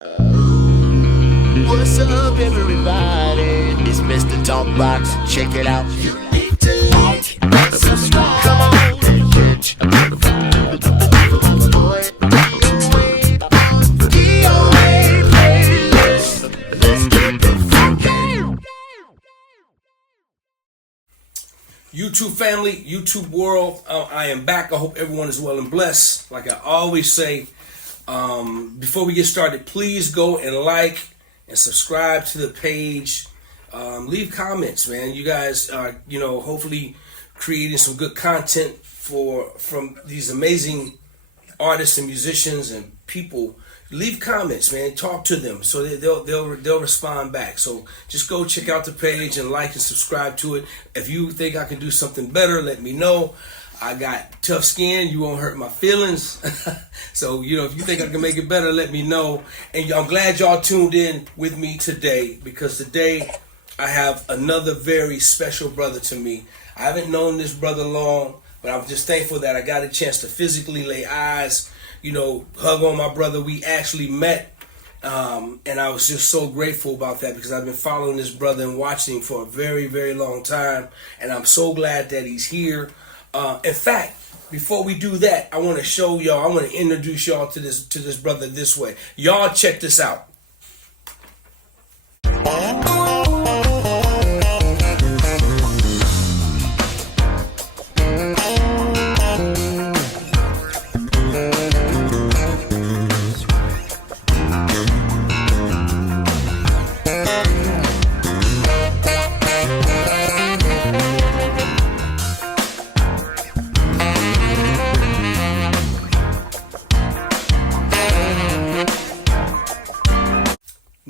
What's up, everybody? It's Mr. Talkbox. Check it out. You need to like and subscribe. Come on and catch a vibe. Boy, DOA playlist. Let's keep it funky. YouTube family, YouTube world, I am back. I hope everyone is well and blessed. Like I always say, before we get started, please go and like and subscribe to the page. Leave comments, man. You guys are, hopefully creating some good content from these amazing artists and musicians and people. Leave comments, man. Talk to them so that they'll respond back. So just go check out the page and like and subscribe to it. If you think I can do something better, let me know. I got tough skin. You won't hurt my feelings. So, if you think I can make it better, let me know. And I'm glad y'all tuned in with me today, because today I have another very special brother to me. I haven't known this brother long, but I'm just thankful that I got a chance to physically lay eyes, hug on my brother. We actually met, and I was just so grateful about that, because I've been following this brother and watching him for a very, very long time, and I'm so glad that he's here. In fact, before we do that, I want to show y'all, I want to introduce y'all to this brother this way. Y'all check this out.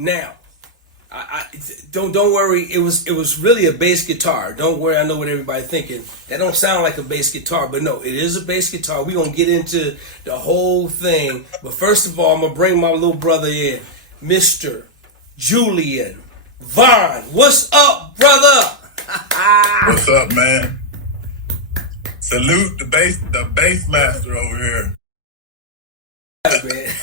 Now, I don't worry. It was really a bass guitar. Don't worry. I know what everybody's thinking. That don't sound like a bass guitar, but no, it is a bass guitar. We're gonna get into the whole thing. But first of all, I'm gonna bring my little brother in, Mr. Julian Vaughn. What's up, brother? What's up, man? Salute the bass master over here. Man.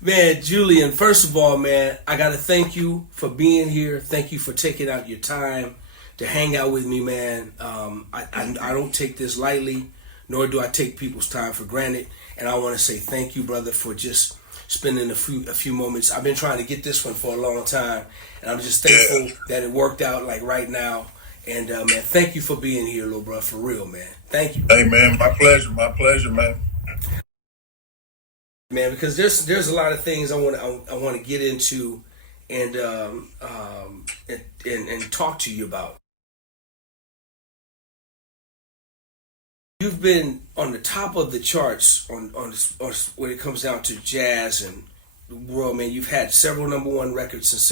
Man, Julian, first of all, man, I got to thank you for being here. Thank you for taking out your time to hang out with me, man. I don't take this lightly, nor do I take people's time for granted. And I want to say thank you, brother, for just spending a few moments. I've been trying to get this one for a long time, and I'm just thankful that it worked out like right now. And, man, thank you for being here, little bro, for real, man. Thank you. Hey, man, my pleasure, man. Man, because there's a lot of things I want to get into and talk to you about. You've been on the top of the charts on when it comes down to jazz and the world, man. You've had several #1 records and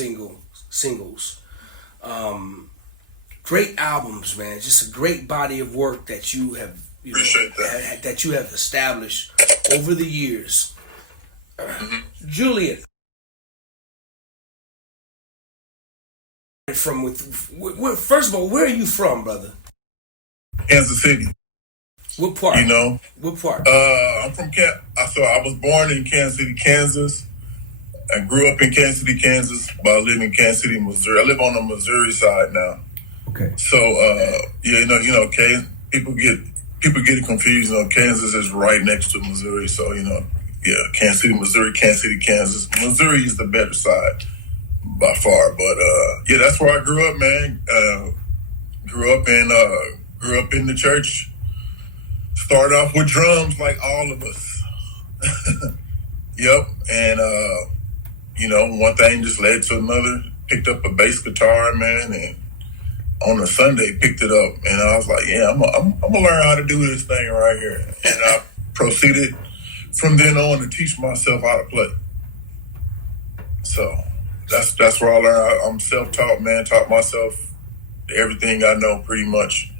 singles. Great albums, man. Just a great body of work that you have that you have established over the years. Julian, first of all, where are you from, brother? Kansas City. What part? What part? I'm from so I was born in Kansas City, Kansas. I grew up in Kansas City, Kansas, but I live in Kansas City, Missouri. I live on the Missouri side now. Okay. So people get it confused. Kansas is right next to Missouri, so Kansas City, Missouri, Kansas City, Kansas. Missouri is the better side by far, but that's where I grew up, man. Grew up in the church. Started off with drums, like all of us. Yep, and one thing just led to another. Picked up a bass guitar, man, and on a Sunday picked it up, and I was like, I'm gonna learn how to do this thing right here, and I proceeded from then on to teach myself how to play. So that's where I learned. I'm self-taught, man. Taught myself everything I know, pretty much.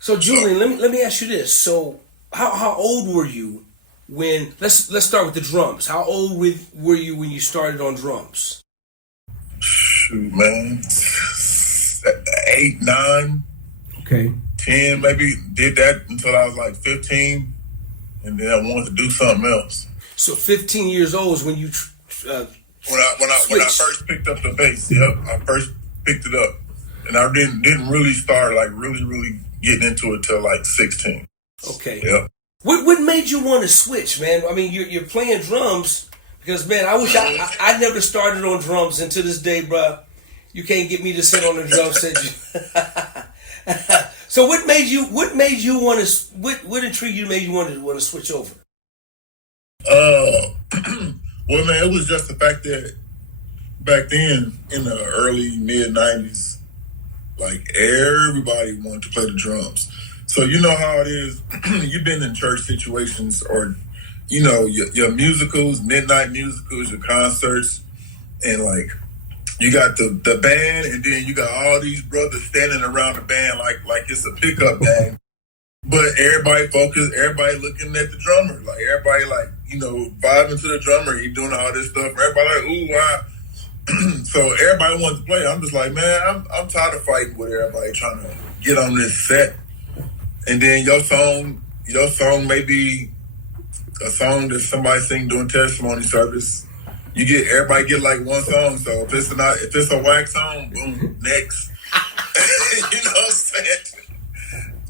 So Julian, let me ask you this. So how old were you when? Let's start with the drums. How old were you when you started on drums? Shoot, man, 8, 9. Okay. 10, maybe. Did that until I was like 15. and then I wanted to do something else. So 15 years old is when you when I first picked up the bass. Yep, I first picked it up, and I didn't really start like really getting into it till like 16. Okay. Yep. What made you want to switch, man? I mean, you're playing drums because, man, I wish I never started on drums, and to this day, bro, you can't get me to sit on the drum set. So what intrigued you made you want to switch over? Well, man, it was just the fact that back then, in the early mid 90s, like everybody wanted to play the drums. So you know how it is. You've been in church situations, or you know your musicals, midnight musicals, your concerts, and like you got the band, and then you got all these brothers standing around the band like it's a pickup game. But everybody focused, everybody looking at the drummer, like everybody like vibing to the drummer. He doing all this stuff. Everybody like, ooh, wow. So everybody wants to play. I'm just like, man, I'm tired of fighting with everybody trying to get on this set. And then your song may be a song that somebody sing during testimony service. Everybody get like one song. So if it's a whack song, boom, next. You know what I'm saying?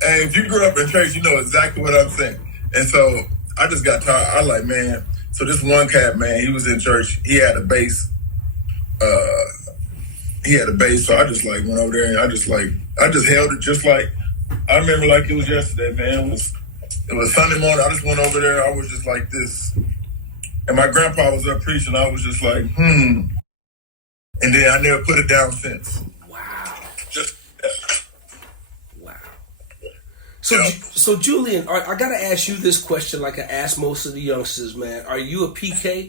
And if you grew up in church, you know exactly what I'm saying. And so I just got tired. I like, man. So this one cat, man, he was in church. He had a bass. So I just like went over there and I just held it just like I remember like it was yesterday, man. It was Sunday morning. I just went over there. I was just like this. And my grandpa was up preaching. I was just like, And then I never put it down since. Wow. Yeah. Wow. So Julian, I got to ask you this question like I ask most of the youngsters, man. Are you a PK?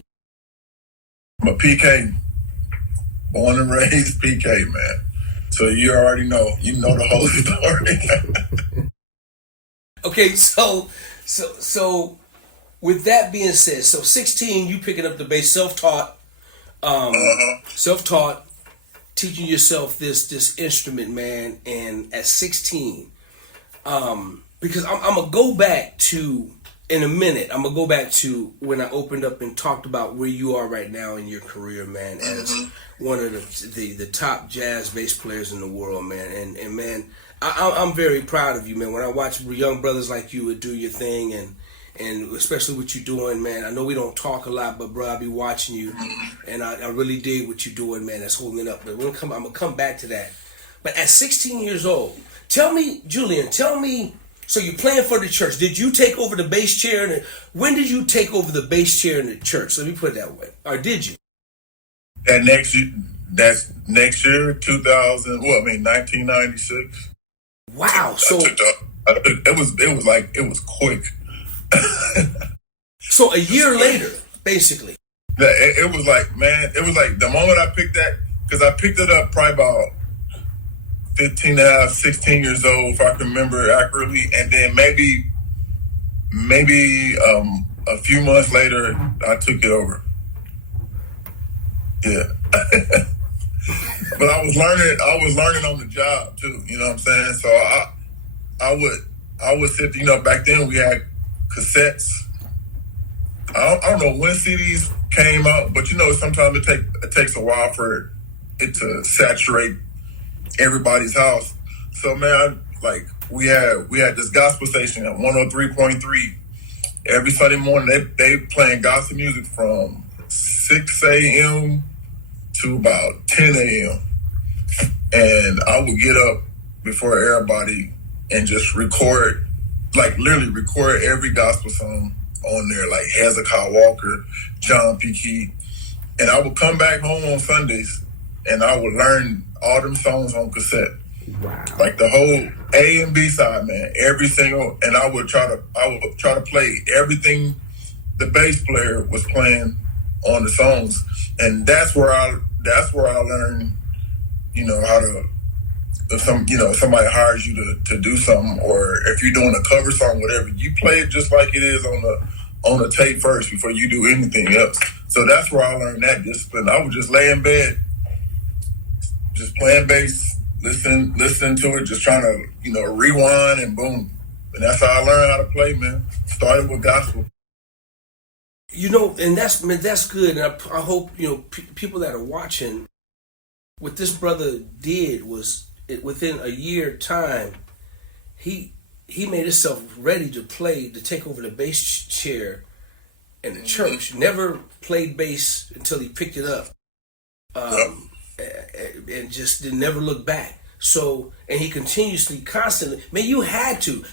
I'm a PK. Born and raised PK, man. So you already know. You know the whole story. Okay, so with that being said, so 16, you picking up the bass, self-taught, teaching yourself this instrument, man. And at 16, because I'm gonna go back to in a minute. I'm gonna go back to when I opened up and talked about where you are right now in your career, man, as one of the top jazz bass players in the world, man. And man, I'm very proud of you, man. When I watch young brothers like you do your thing, and especially what you're doing, man. I know we don't talk a lot, but bro, I be watching you, and I really dig what you're doing, man. That's holding it up. But I'm gonna come back to that. But at 16 years old, tell me, Julian, so you're playing for the church. Did you take over the bass chair? When did you take over the bass chair in the church? Let me put it that way. Or did you? That's next year, 1996. Wow. So it was quick. So a year later, basically. It was like, man, it was like the moment I picked that, because I picked it up probably about 15 and a half, 16 years old, if I can remember accurately. And then maybe a few months later, I took it over. Yeah. But I was learning on the job too, you know what I'm saying? So I would sit, back then we had cassettes. I don't know when CDs came out, but sometimes it takes a while for it to saturate everybody's house. So man, we had this gospel station at 103.3. Every Sunday morning they playing gospel music from 6 a.m. to about 10 a.m. And I would get up before everybody and just literally record every gospel song on there, like Hezekiah Walker, John P. Key. And I would come back home on Sundays and I would learn all them songs on cassette. Wow. Like the whole A and B side, man. Every single, and I would try to play everything the bass player was playing on the songs. And that's where I learned, how to, if somebody hires you to do something, or if you're doing a cover song, whatever, you play it just like it is on the tape first before you do anything else. So that's where I learned that discipline. I would just lay in bed, just playing bass, listening to it, just trying to, rewind, and boom. And that's how I learned how to play, man. started with gospel. You know, and that's good. And I hope, you know, people that are watching, what this brother did was, within a year time, he made himself ready to take over the bass chair in the church. Never played bass until he picked it up, and just never looked back. So, and he constantly, man, you had to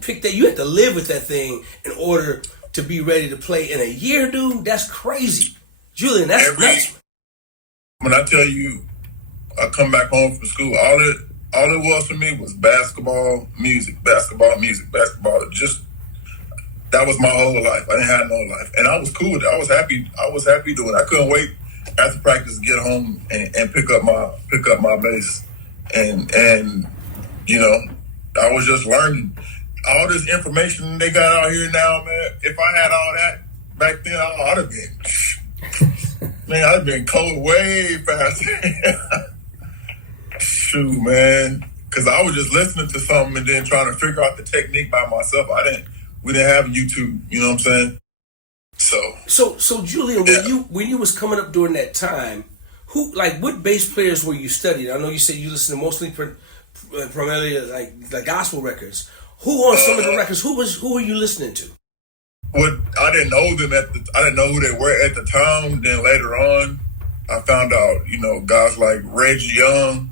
pick that, you had to live with that thing in order to be ready to play in a year, dude. That's crazy. Julian, that's nuts. When I tell you, I come back home from school, all it was for me was basketball, music. Just, that was my whole life. I didn't have no life. And I was cool with it. I was happy doing it. I couldn't wait after practice to get home and pick up my bass. And you know, I was just learning all this information they got out here now, man. If I had all that back then, I'd have been cold way faster. Shoot, man. Because I was just listening to something and then trying to figure out the technique by myself. We didn't have YouTube, you know what I'm saying? So Julian, when you was coming up during that time, what bass players were you studying? I know you said you listened to mostly primarily like the gospel records. Who on some of the records? Who were you listening to? Well, I didn't know them I didn't know who they were at the time. Then later on, I found out, you know, guys like Reggie Young.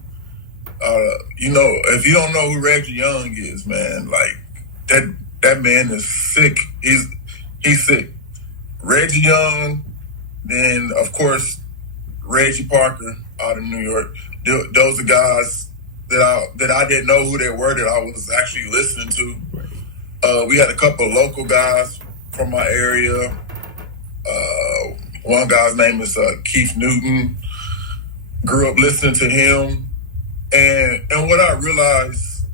You know, if you don't know who Reggie Young is, man, like that man is sick. He's sick. Reggie Young, then of course Reggie Parker out of New York. Those are guys that I didn't know who they were, that I was actually listening to. We had a couple of local guys from my area. One guy's name is Keith Newton. Grew up listening to him. And what I realized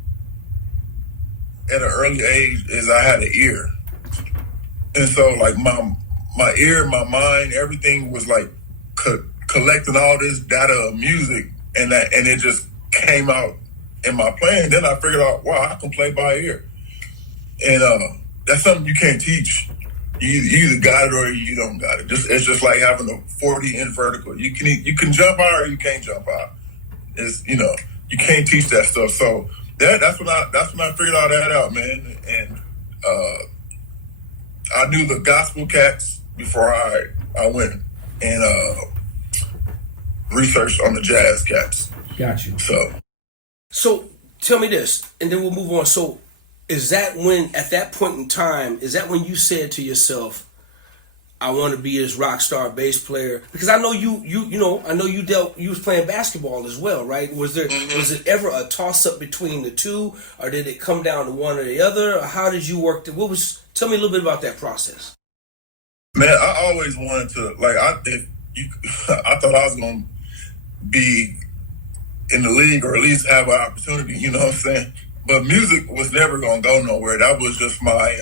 at an early age is I had an ear. And so like my ear, my mind, everything was like collecting all this data of music, and it just came out in my playing. Then I figured out, wow, I can play by ear. And that's something you can't teach. You either got it or you don't got it. It's just like having a 40-inch vertical. You can jump out or you can't jump out. It's, you know, you can't teach that stuff. So that's when I figured all that out, man. And I knew the gospel cats before I went and researched on the jazz cats. Got you. So tell me this, and then we'll move on. So is that when, at that point in time, is that when you said to yourself, I want to be this rock star bass player? Because I know you was playing basketball as well, right? Was it ever a toss up between the two, or did it come down to one or the other? Or how did you work? Tell me a little bit about that process. Man, I always wanted to, like, I thought I was going to be in the league or at least have an opportunity, you know what I'm saying? But music was never going to go nowhere. That was just my,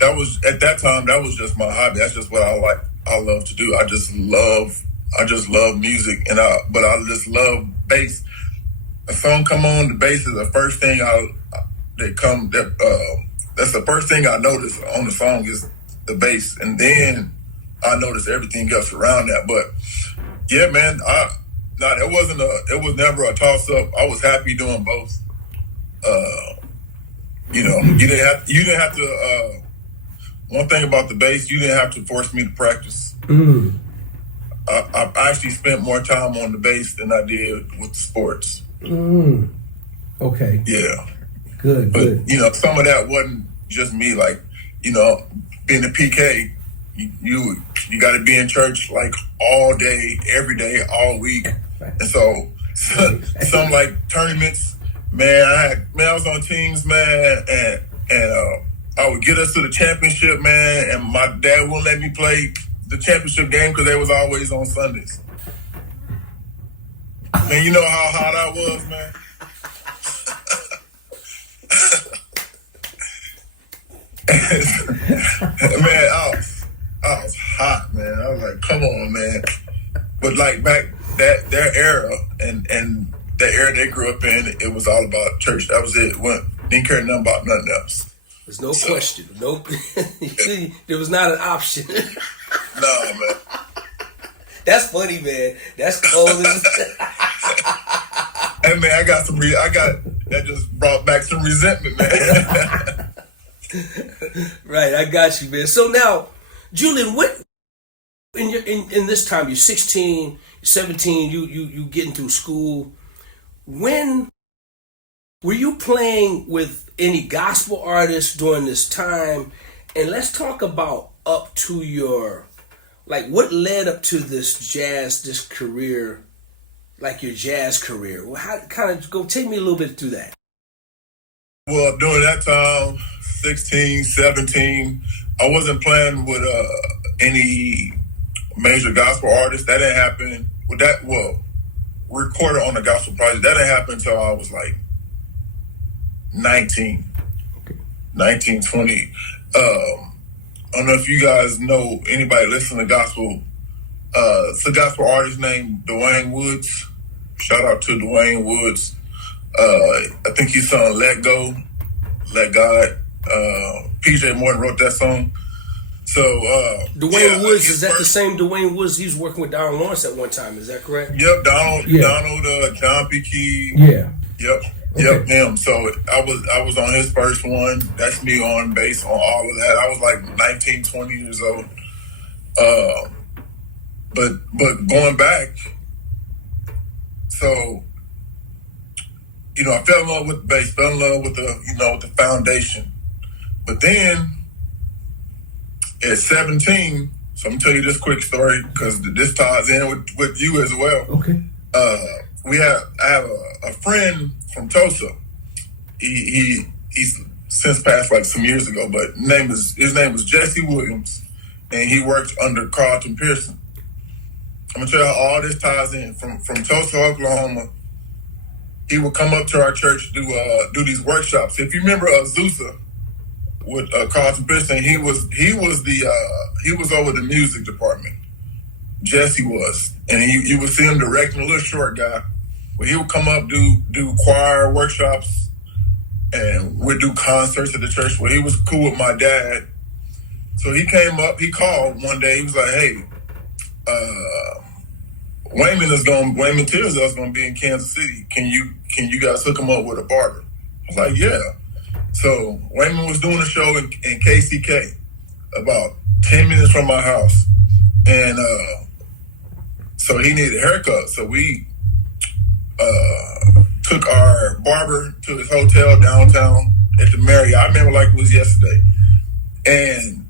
at that time, that was just my hobby. That's just what I love to do. I just love music, but I just love bass. A song come on, the bass is the first thing that's the first thing I notice on the song is the bass, and then I notice everything else around that. But yeah, man, it was never a toss up. I was happy doing both. You know, you didn't have to. One thing about the bass, you didn't have to force me to practice. I actually spent more time on the bass than I did with the sports. Okay. Yeah. Good. You know, some of that wasn't just me. Like, you know, being a PK, you got to be in church like all day, every day, all week. And so some like tournaments, man. I was on teams, man, and I would get us to the championship, man. And my dad wouldn't let me play the championship game because they was always on Sundays. Man, you know how hot I was, man. Man, I was hot, man. I was like, come on, man. But like back their era and the era they grew up in, it was all about church. That was it. Didn't care nothing about nothing else. There's no question. No, there was not an option. No, man. That's funny, man. That's cold. Hey, man, I got that just brought back some resentment, man. Right, I got you, man. So now, Julian, what in this time, you're 16, 17, you getting through school. When were you playing with any gospel artists during this time? And let's talk about up to your, like, what led up to this career, like your jazz career. Well, how kind of go take me a little bit through that. Well, during that time, 16, 17, I wasn't playing with any major gospel artists. That didn't happen. Recorded on a gospel project. That didn't happen until I was like 19, 20. I don't know if you guys know anybody listening to gospel. It's a gospel artist named Dwayne Woods. Shout out to Dwayne Woods. I think he sung Let Go, Let God. PJ Morton wrote that song. So Dwayne Woods, is that the same Dwayne Woods he was working with Donald Lawrence at one time? Is that correct? Yep, Donald, John P. Key. Yeah. Yep. Okay. Yep, him. So I was on his first one. That's me on bass on all of that. I was like 19, 20 years old. But going back, so I fell in love with the bass, fell in love with the foundation. But then at 17, so I'm gonna tell you this quick story because this ties in with you as well. Okay. I have a friend from Tulsa. He's since passed like some years ago, but his name was Jesse Williams, and he worked under Carlton Pearson. I'm gonna tell you how all this ties in. From Tulsa, Oklahoma, he would come up to our church to do these workshops. If you remember Azusa with Carlton Pearson, he was over the music department. Jesse was, and you would see him directing, a little short guy. Well, he would come up, do choir workshops, and we'd do concerts at the church. Well, he was cool with my dad, so he came up. He called one day. He was like, "Hey, Wayman Tisdale is going to be in Kansas City. Can you guys hook him up with a barber?" I was like, "Yeah." So Wayman was doing a show in KCK, about 10 minutes from my house, and so he needed a haircut. So we took our barber to his hotel downtown at the Marriott. I remember like it was yesterday. And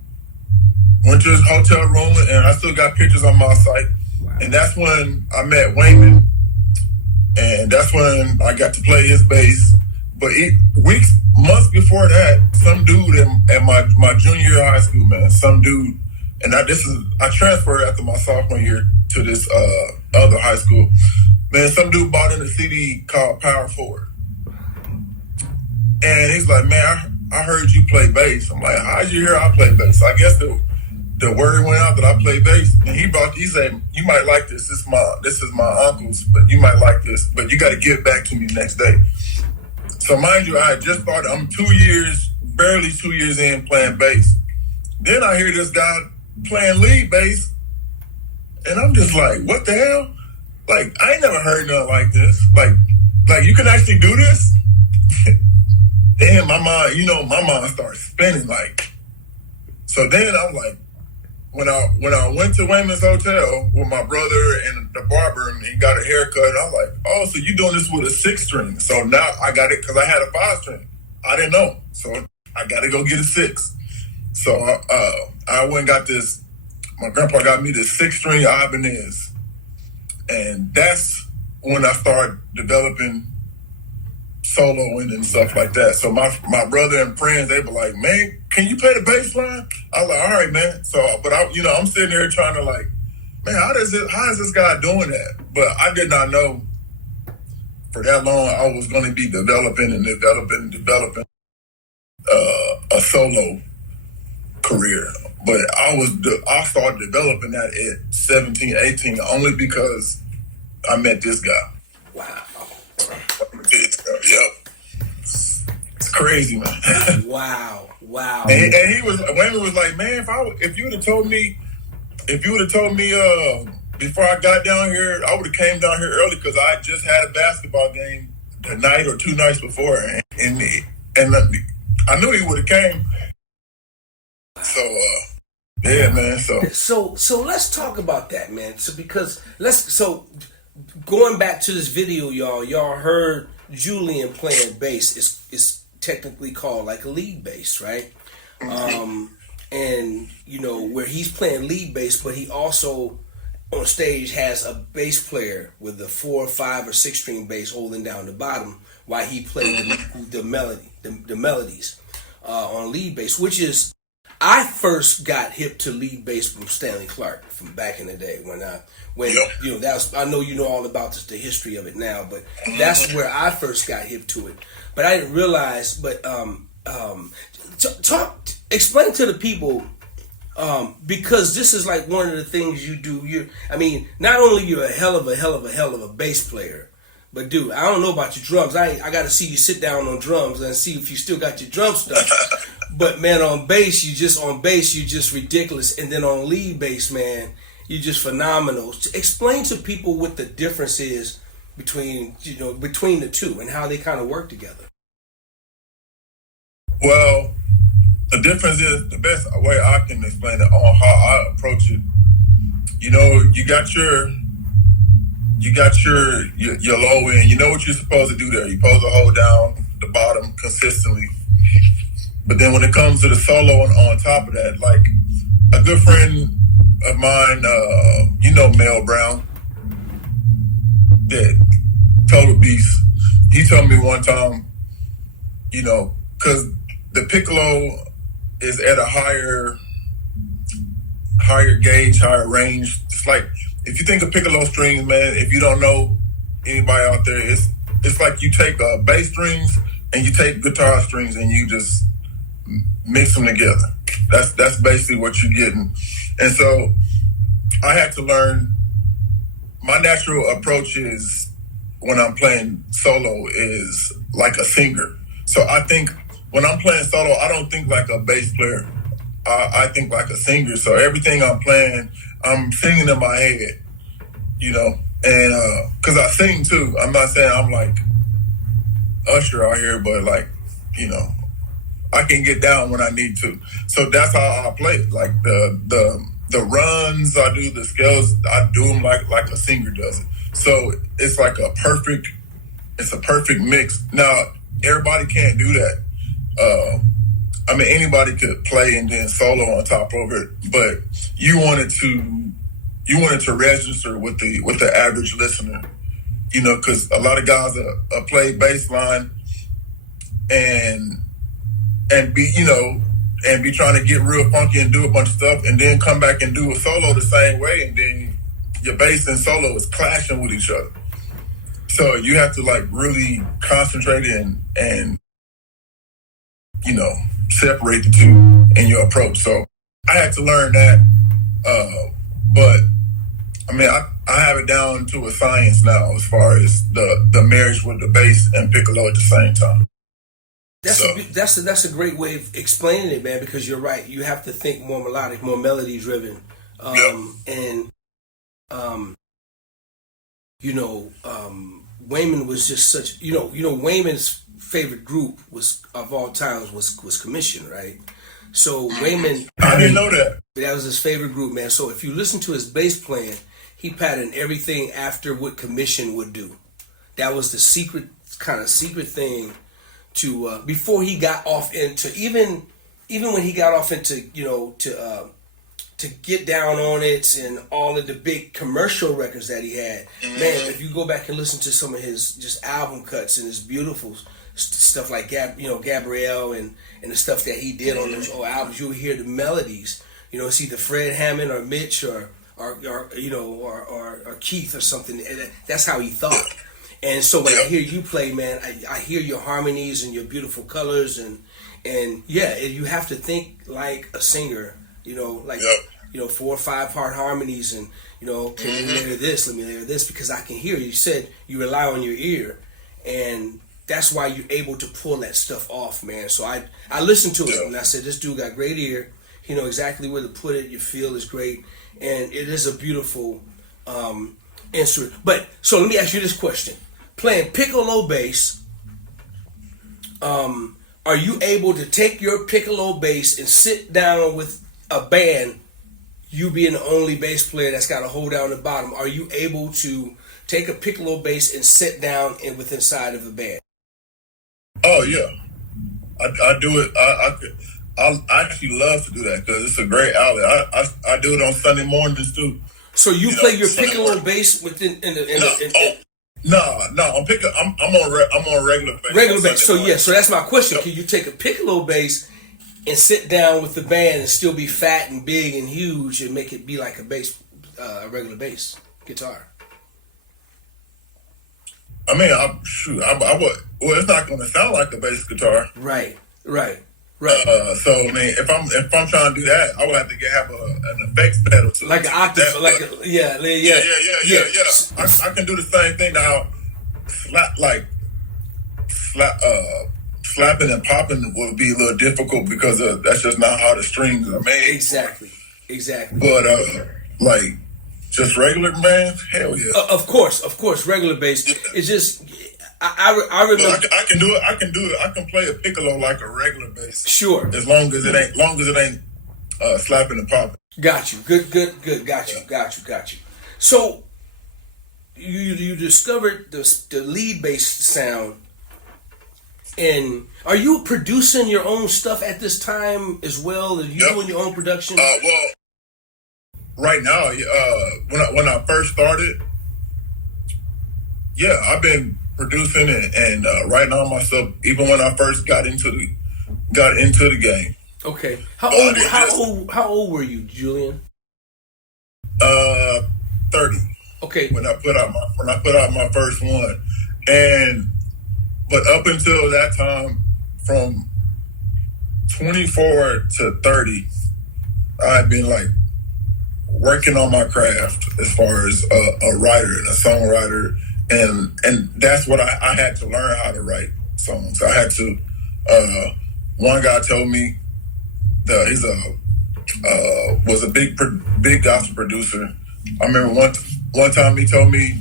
went to his hotel room, and I still got pictures on my site. Wow. And that's when I met Wayman, and that's when I got to play his bass. But months before that, some dude at my junior year of high school, man, some dude, and I transferred after my sophomore year to this other high school. Man, some dude bought in a CD called Power Forward. And he's like, "Man, I heard you play bass." I'm like, "How'd you hear I play bass?" I guess the word went out that I play bass. And he said, "You might like this. This is my uncle's, but you might like this, but you got to give it back to me next day." So mind you, I had just started. I'm barely 2 years in playing bass. Then I hear this guy playing lead bass, and I'm just like, "What the hell?" Like, I ain't never heard nothing like this. Like you can actually do this? Then my mind starts spinning. Like, so then I'm like, when I went to Wayman's hotel with my brother and the barber, and he got a haircut, I'm like, "Oh, so you doing this with a 6-string?" So now I got it because I had a 5-string. I didn't know, so I got to go get a 6. So I went and got this. My grandpa got me this 6-string Ibanez. And that's when I started developing soloing and stuff like that. So my brother and friends, they were like, "Man, can you play the bass line?" I was like, "All right, man." So, but I'm sitting there trying to like, man, how is this guy doing that? But I did not know for that long I was going to be developing a solo career. But I started developing that at 17, 18, only because I met this guy. Wow. Yep. It's crazy, man. Wow. And he was Wayman was like, man, if you would have told me before I got down here, I would have came down here early because I just had a basketball game the night or 2 nights before, and I knew he would have came. So yeah, man. So let's talk about that, man. So going back to this video, y'all heard Julian playing bass. It's technically called like a lead bass, right? And you know where he's playing lead bass, but he also on stage has a bass player with the 4, 5, or 6 string bass holding down the bottom while he played the melodies on lead bass, which is I first got hip to lead bass from Stanley Clarke from back in the day when you know I know you know all about the history of it now, but that's where I first got hip to it. But I didn't realize. But explain to the people. Because this is like one of the things you do. Not only you're a hell of a bass player, but dude, I don't know about your drums. I got to see you sit down on drums and see if you still got your drum stuff. But man, on bass, you just ridiculous. And then on lead bass, man, you're just phenomenal. Explain to people what the difference is between the two and how they kind of work together. Well, the difference is the best way I can explain it on how I approach it. You know, you got your low end. You know what you're supposed to do there. You're supposed to hold down the bottom consistently. But then when it comes to the solo on top of that, like a good friend of mine, Mel Brown, that total beast. He told me one time, because the piccolo is at a higher gauge, higher range. It's like if you think of piccolo strings, man. If you don't know anybody out there, it's like you take bass strings and you take guitar strings and you just mix them together. That's basically what you're getting. And so I had to learn. My natural approach is when I'm playing solo is like a singer. So I think when I'm playing solo, I don't think like a bass player. I think like a singer. So everything I'm playing, I'm singing in my head, and because I sing too. I'm not saying I'm like Usher out here, but like, I can get down when I need to. So that's how I play it. Like the runs I do, the scales, I do them like a singer does it. So it's like a perfect mix. Now, everybody can't do that. Anybody could play and then solo on top of it, but you wanted to register with the average listener, because a lot of guys play bass line and be trying to get real funky and do a bunch of stuff and then come back and do a solo the same way, and then your bass and solo is clashing with each other. So you have to like really concentrate and separate the two in your approach. So I had to learn that. But I have it down to a science now as far as the marriage with the bass and piccolo at the same time. That's a great way of explaining it, man, because you're right. You have to think more melodic, more melody driven. Wayman was just such, Wayman's favorite group of all times was Commission, right? So Wayman, I didn't know that. That was his favorite group, man. So if you listen to his bass playing, he patterned everything after what Commission would do. That was the secret thing to before he got off into even when he got off into to get down on it and all of the big commercial records that he had. Man, if you go back and listen to some of his just album cuts and his beautiful stuff like Gabrielle and the stuff that he did on those old albums, you'll hear the melodies. It's either Fred Hammond or Mitch or Keith or something. That's how he thought. And so when I hear you play, man, I hear your harmonies and your beautiful colors and you have to think like a singer. 4 or 5 part harmonies and can we layer this? Let me layer this because I can hear you. You said you rely on your ear, and that's why you're able to pull that stuff off, man. So I listened to it and I said, this dude got great ear. He know exactly where to put it. Your feel is great, and it is a beautiful instrument. But so let me ask you this question: playing piccolo bass, are you able to take your piccolo bass and sit down with a band? You being the only bass player that's got a hold down the bottom, are you able to take a piccolo bass and sit down and with inside of a band? Oh yeah, I do it. I actually love to do that because it's a great outlet. I do it on Sunday mornings too. So you play your piccolo bass within No, I'm on regular bass. Regular bass. So yeah, so that's my question. Can you take a piccolo bass and sit down with the band and still be fat and big and huge and make it be like a bass, a regular bass guitar? I mean, I would. Well, it's not going to sound like a bass guitar. Right. So I mean, if I'm trying to do that, I would have to have an effects pedal to like an octave, yeah. I can do the same thing now. Slapping and popping would be a little difficult because that's just not how the strings are made. Exactly. But like just regular, man, hell yeah. Of course, regular bass. It's just I remember. I can do it. I can play a piccolo like a regular bass. Sure. As long as it ain't slapping and popping. Got you. Good. Got you. So you discovered the lead bass sound. And are you producing your own stuff at this time as well? Are you doing your own production? Well, right now, when I first started, yeah, I've been producing and writing all my stuff. Even when I first got into the game. Okay, how old were you, Julian? 30. Okay. When I put out my first one, but up until that time, from 24 to 30, I've been like working on my craft as far as a writer and a songwriter, and that's what I had to learn how to write songs. I had to. One guy told me that was a big gospel producer. I remember one time he told me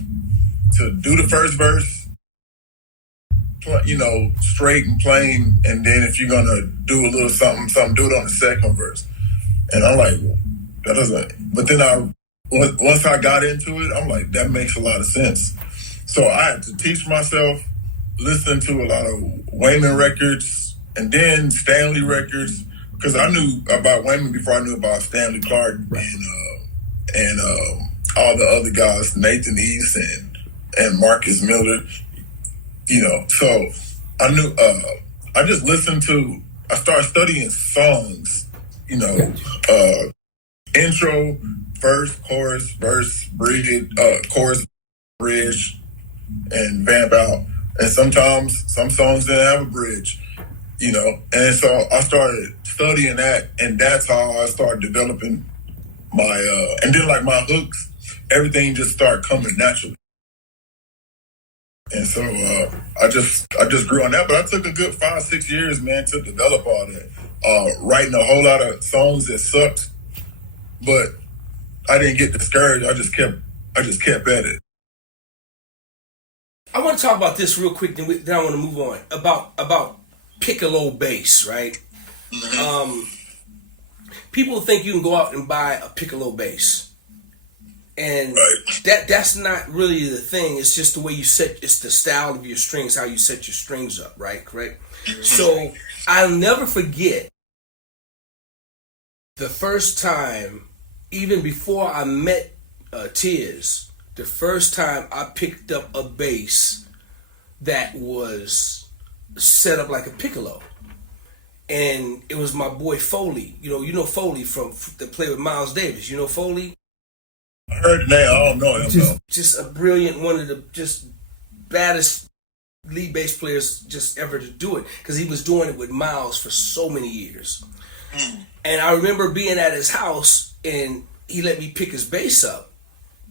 to do the first verse, straight and plain, and then if you're gonna do a little something, do it on the second verse. And I'm like, well, that doesn't. But then once I got into it, I'm like, that makes a lot of sense. So I had to teach myself, listen to a lot of Wayman records, and then Stanley records, because I knew about Wayman before I knew about Stanley Clark and all the other guys, Nathan East and Marcus Miller. So I knew, I just listened I started studying songs, intro, verse, chorus, bridge, chorus, bridge, and vamp out. And sometimes some songs didn't have a bridge, and so I started studying that, and that's how I started developing my, and then like my hooks, everything just started coming naturally. And so I just grew on that, but I took a good 5-6 years, man, to develop all that. Writing a whole lot of songs that sucked, but I didn't get discouraged. I just kept at it. I want to talk about this real quick, then I want to move on about piccolo bass, right? Mm-hmm. People think you can go out and buy a piccolo bass. And right. That's not really the thing. It's just the way it's the style of your strings, how you set your strings up, right? Correct? Mm-hmm. So I'll never forget the first time, even before I met Tiz, the first time I picked up a bass that was set up like a piccolo. And it was my boy Foley. You know Foley that played with Miles Davis. You know Foley? I heard the name. I don't know him. Just a brilliant, one of the just baddest lead bass players just ever to do it, because he was doing it with Miles for so many years. And I remember being at his house and he let me pick his bass up,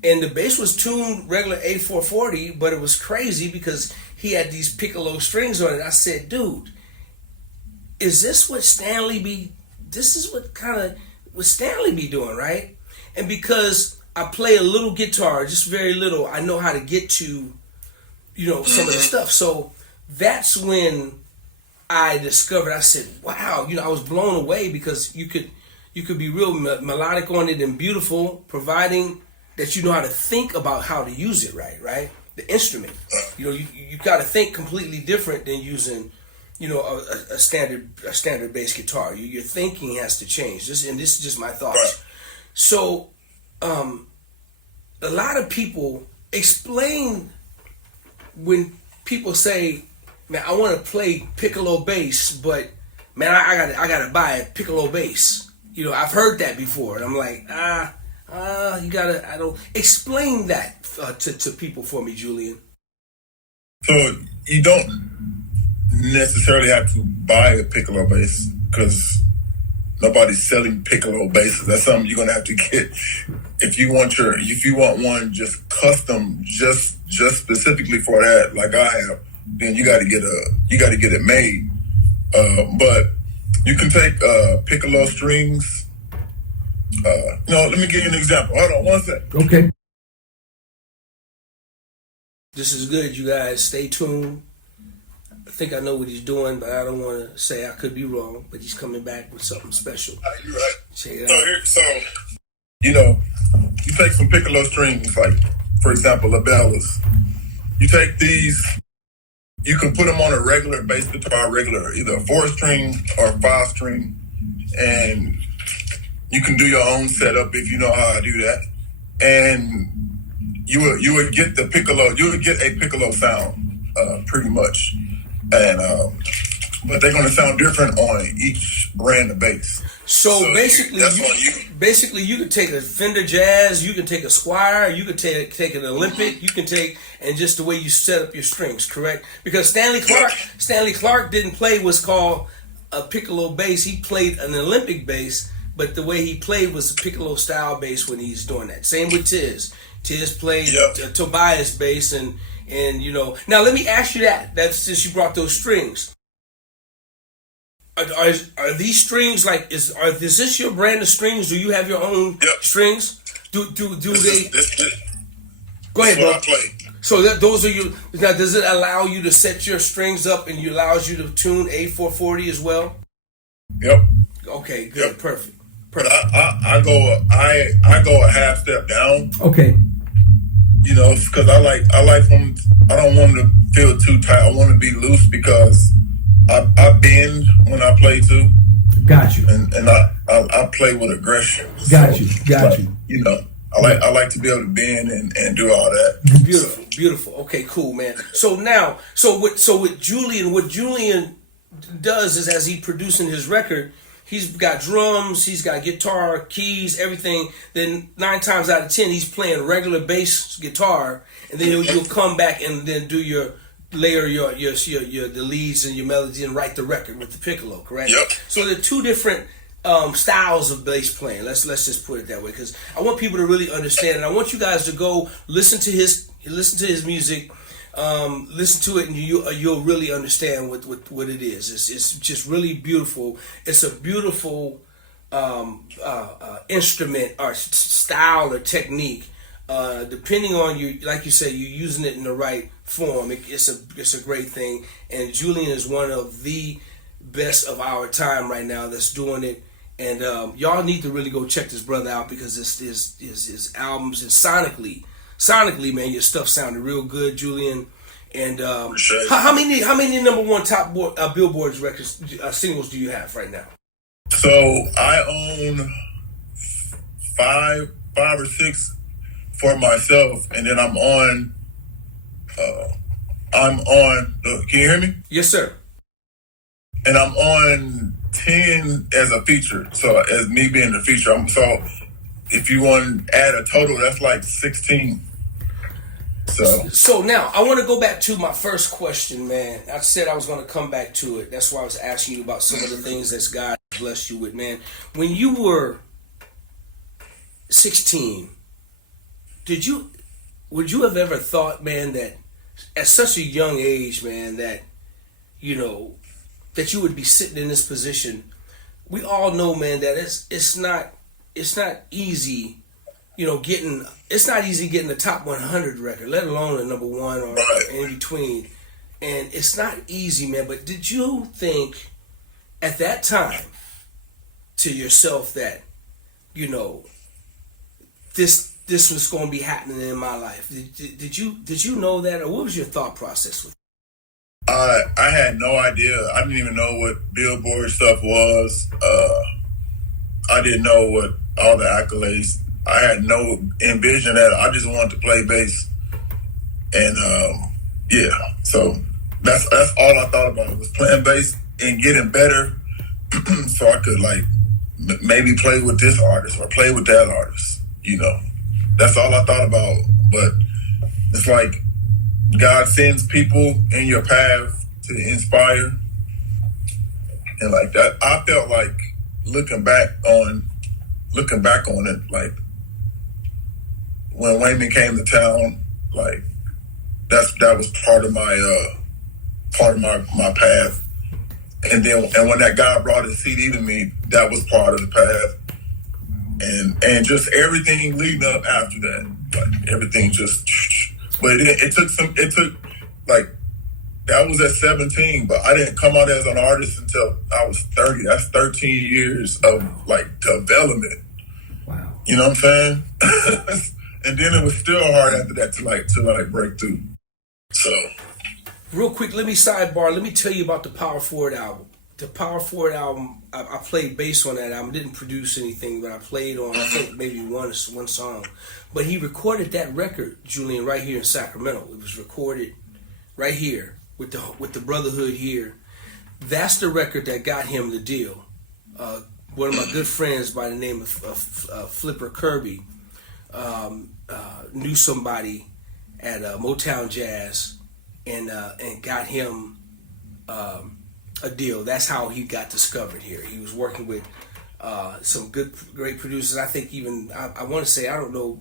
And the bass was tuned regular A440, but it was crazy because he had these piccolo strings on it. I said, dude, is this what Stanley be? This is what Stanley be doing, right? And because I play a little guitar, just very little, I know how to get to, some of the stuff. So that's when I discovered. I said, wow, I was blown away because you could be real melodic on it and beautiful, providing that you know how to think about how to use it right? The instrument. You got to think completely different than using, a standard bass guitar. Your thinking has to change. This is just my thoughts. Right. So, a lot of people explain when people say, "Man, I want to play piccolo bass, but man, I gotta buy a piccolo bass." I've heard that before, and I'm like, you gotta. I don't explain that to people for me, Julian. So you don't necessarily have to buy a piccolo bass because nobody's selling piccolo basses. That's something you're gonna have to get if you want one just custom, just specifically for that, like I have. Then you got to get it made. But you can take piccolo strings. Let me give you an example. Hold on one second. Okay. This is good, you guys. Stay tuned. I think I know what he's doing, but I don't want to say I could be wrong. But he's coming back with something special. You're right. Check it out. So you take some piccolo strings, like for example, labellas. You take these. You can put them on a regular bass guitar, either a 4-string or 5-string, and you can do your own setup if you know how to do that. And you would get the piccolo. You would get a piccolo sound, pretty much. And but they're going to sound different on each brand of bass. So basically, you could take a Fender Jazz, you can take a Squire, you could take an Olympic, you can take, and just the way you set up your strings, correct? Because Stanley Clark didn't play what's called a piccolo bass. He played an Olympic bass, but the way he played was a piccolo style bass when he's doing that. Same with Tiz. Tiz played Tobias bass, and Now let me ask you that's since you brought those strings. Are these strings is this your brand of strings? Do you have your own strings? Do they? Go ahead, bro. I play. So those are you. Now, does it allow you to set your strings up and allows you to tune A440 as well? Yep. Okay. Good. Yep. Perfect. But I go a half step down. Okay. Because I like them. I don't want them to feel too tight. I want to be loose because I bend when I play too. Got you. And I play with aggression. Got you. I like to be able to bend and do all that. Beautiful. Okay, cool, man. So what Julian does is, as he producing his record, he's got drums, he's got guitar, keys, everything. Then 9 times out of 10, he's playing regular bass guitar, and then you'll come back and then do your layer your the leads and your melody and write the record with the piccolo, correct? Yep. So there are 2 different styles of bass playing. Let's just put it that way, because I want people to really understand, and I want you guys to go listen to his music, listen to it, and you'll really understand what it is. It's just really beautiful. It's a beautiful instrument or style or technique. Depending on you, like you say, you're using it in the right form. It's a great thing, and Julian is one of the best of our time right now that's doing it. And y'all need to really go check this brother out, because his albums, and sonically, man, your stuff sounded real good, Julian. And how many number one top Billboard records singles do you have right now? So I own five or six for myself, and then I'm on. Can you hear me? Yes, sir. And I'm on 10 as a feature. So as me being the feature, so if you want to add a total, that's like 16. So now I want to go back to my first question, man. I said I was going to come back to it. That's why I was asking you about some of the things that God blessed you with, man. When you were 16, would you have ever thought, man, that at such a young age, man, that that you would be sitting in this position? We all know, man, that it's not easy, it's not easy getting the top 100 record, let alone the number one or in between. And it's not easy, man. But did you think at that time to yourself that, this was going to be happening in my life? Did you know that, or what was your thought process with it? I had no idea. I didn't even know what Billboard stuff was. I didn't know what all the accolades. I had no envision that. I just wanted to play bass, and so that's all I thought about was playing bass and getting better, so I could maybe play with this artist or play with that artist. That's all I thought about. But it's like God sends people in your path to inspire, and like that, I felt like looking back on it, like when Wayman came to town, like that was part of my path, and when that guy brought his CD to me, that was part of the path, and just everything leading up after that, like everything just. But it took that was at 17, but I didn't come out as an artist until I was 30. That's 13 years of development. Wow. You know what I'm saying? And then it was still hard after that to break through. So real quick, let me sidebar. Let me tell you about the Power Forward album. The Power Forward album, I played bass on that album. Didn't produce anything, but I played on, I think, maybe one song. But he recorded that record, Julian, right here in Sacramento. It was recorded right here with the Brotherhood here. That's the record that got him the deal. One of my good friends by the name of Flipper Kirby knew somebody at Motown Jazz and got him a deal. That's how he got discovered here. He was working with some great producers. I think even I want to say, I don't know,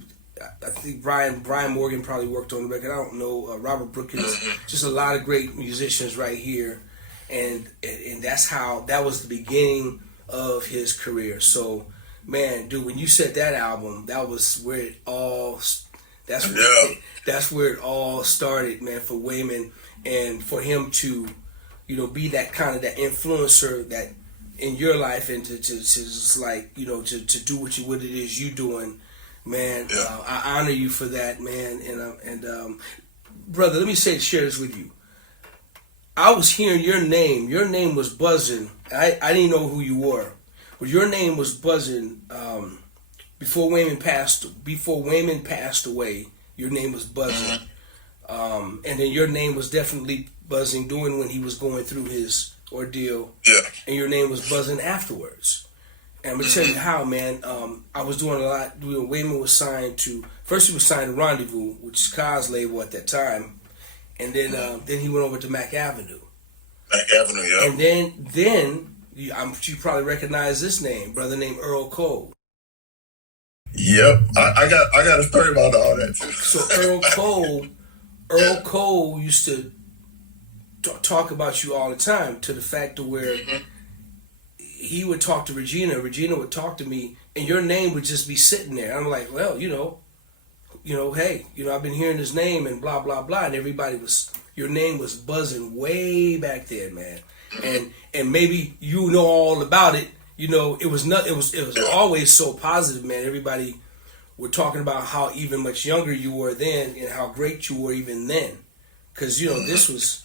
I think Brian Morgan probably worked on the record. I don't know, Robert Brookins, just a lot of great musicians right here, and that was the beginning of his career. So, man, dude, when you said that album, that was where it all. That's where it all started, man, for Wayman, and for him to, be that kind of that influencer that in your life, and to just to do what it is you doing, man. Yeah. I honor you for that, man. And brother, let me share this with you. I was hearing your name. Your name was buzzing. I didn't know who you were, but your name was buzzing before Wayman passed away. Your name was buzzing, and then your name was definitely buzzing doing when he was going through his ordeal. Yeah. And your name was buzzing afterwards. And I'm gonna tell you how, man. I was doing a lot. Wayman was signed to Rendezvous, which is Kai's label at that time, and then he went over to Mac Avenue. Mac Avenue, yeah. And then you probably recognize this name, brother named Earl Cole. Yep, I got a story about all that too. So Earl Cole used to talk about you all the time, to the fact to where he would talk to Regina would talk to me, and your name would just be sitting there. I'm like, well, hey, I've been hearing his name and blah blah blah, and your name was buzzing way back then, man. And maybe you know all about it. It was always so positive, man. Everybody were talking about how even much younger you were then and how great you were even then, because this was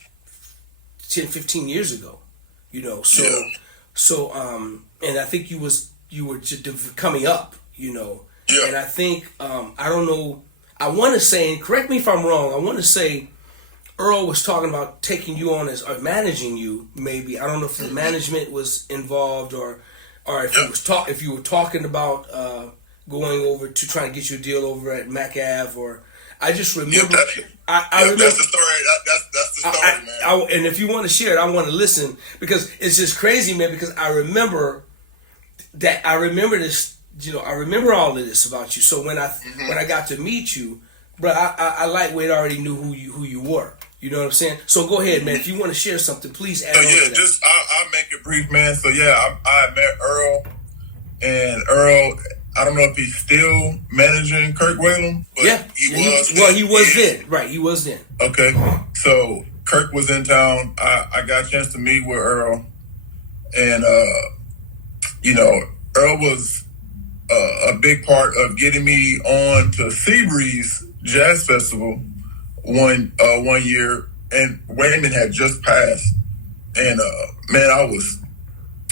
10, 15 years ago, so and I think you were just coming up, Yeah. And I think I don't know, I want to say, and correct me if I'm wrong, I want to say Earl was talking about taking you on or managing you, maybe. I don't know if the management was involved or if you were talking about going over to try and get you a deal over at Mac Ave, or I just remember. I remember, that's the story. That's the story, man. And if you want to share it, I want to listen, because it's just crazy, man. Because I remember this I remember all of this about you. So when I got to meet you, bro, I lightweight already knew who you were. You know what I'm saying? So go ahead, man. If you want to share something, please add on to that. I'll make it brief, man. So yeah, I met Earl, and Earl, I don't know if he's still managing Kirk Whalum, but he was then. Right, he was then. Okay, so Kirk was in town. I got a chance to meet with Earl, and Earl was a big part of getting me on to Seabreeze Jazz Festival one year, and Wayman had just passed, and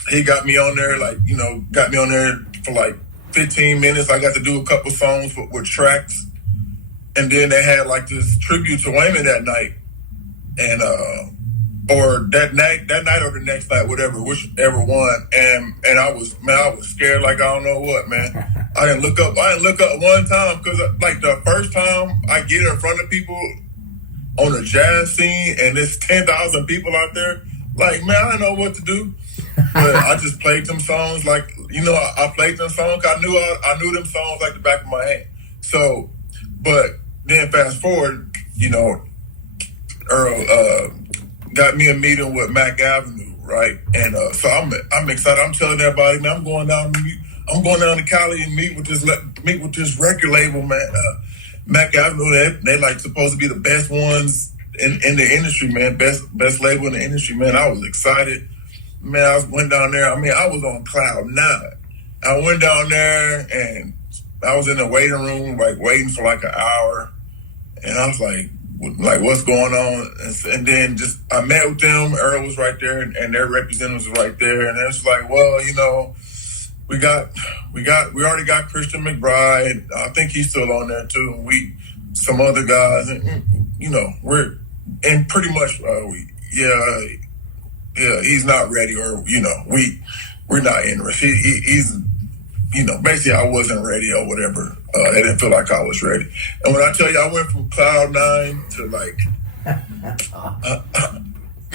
he got me on there, got me on there for like 15 minutes. I got to do a couple songs with tracks, and then they had like this tribute to Wayman that night, and or that night or the next night, whichever one, and I was scared like I don't know what, man. I didn't look up one time, because like the first time I get in front of people on a jazz scene and there's 10,000 people out there, like, man, I didn't know what to do. But I just played them songs I played them songs. I knew them songs like the back of my hand. So, but then fast forward, Earl got me a meeting with Mac Avenue, right? And so I'm excited. I'm telling everybody, man, I'm going down to Cali and meet with this record label, man. Mac Avenue, they like supposed to be the best ones in the industry, man. Best label in the industry, man. I was excited, man. I went down there. I mean, I was on cloud nine. I went down there and I was in the waiting room, like waiting for like an hour, and I was like, what's going on? And then I met with them. Earl was right there, and their representatives were right there, and it's like, well, we already got Christian McBride. I think he's still on there too. And some other guys, and we're pretty much he's not ready, or we're not interested. He's basically I wasn't ready or whatever. They didn't feel like I was ready. And when I tell you, I went from cloud nine to like,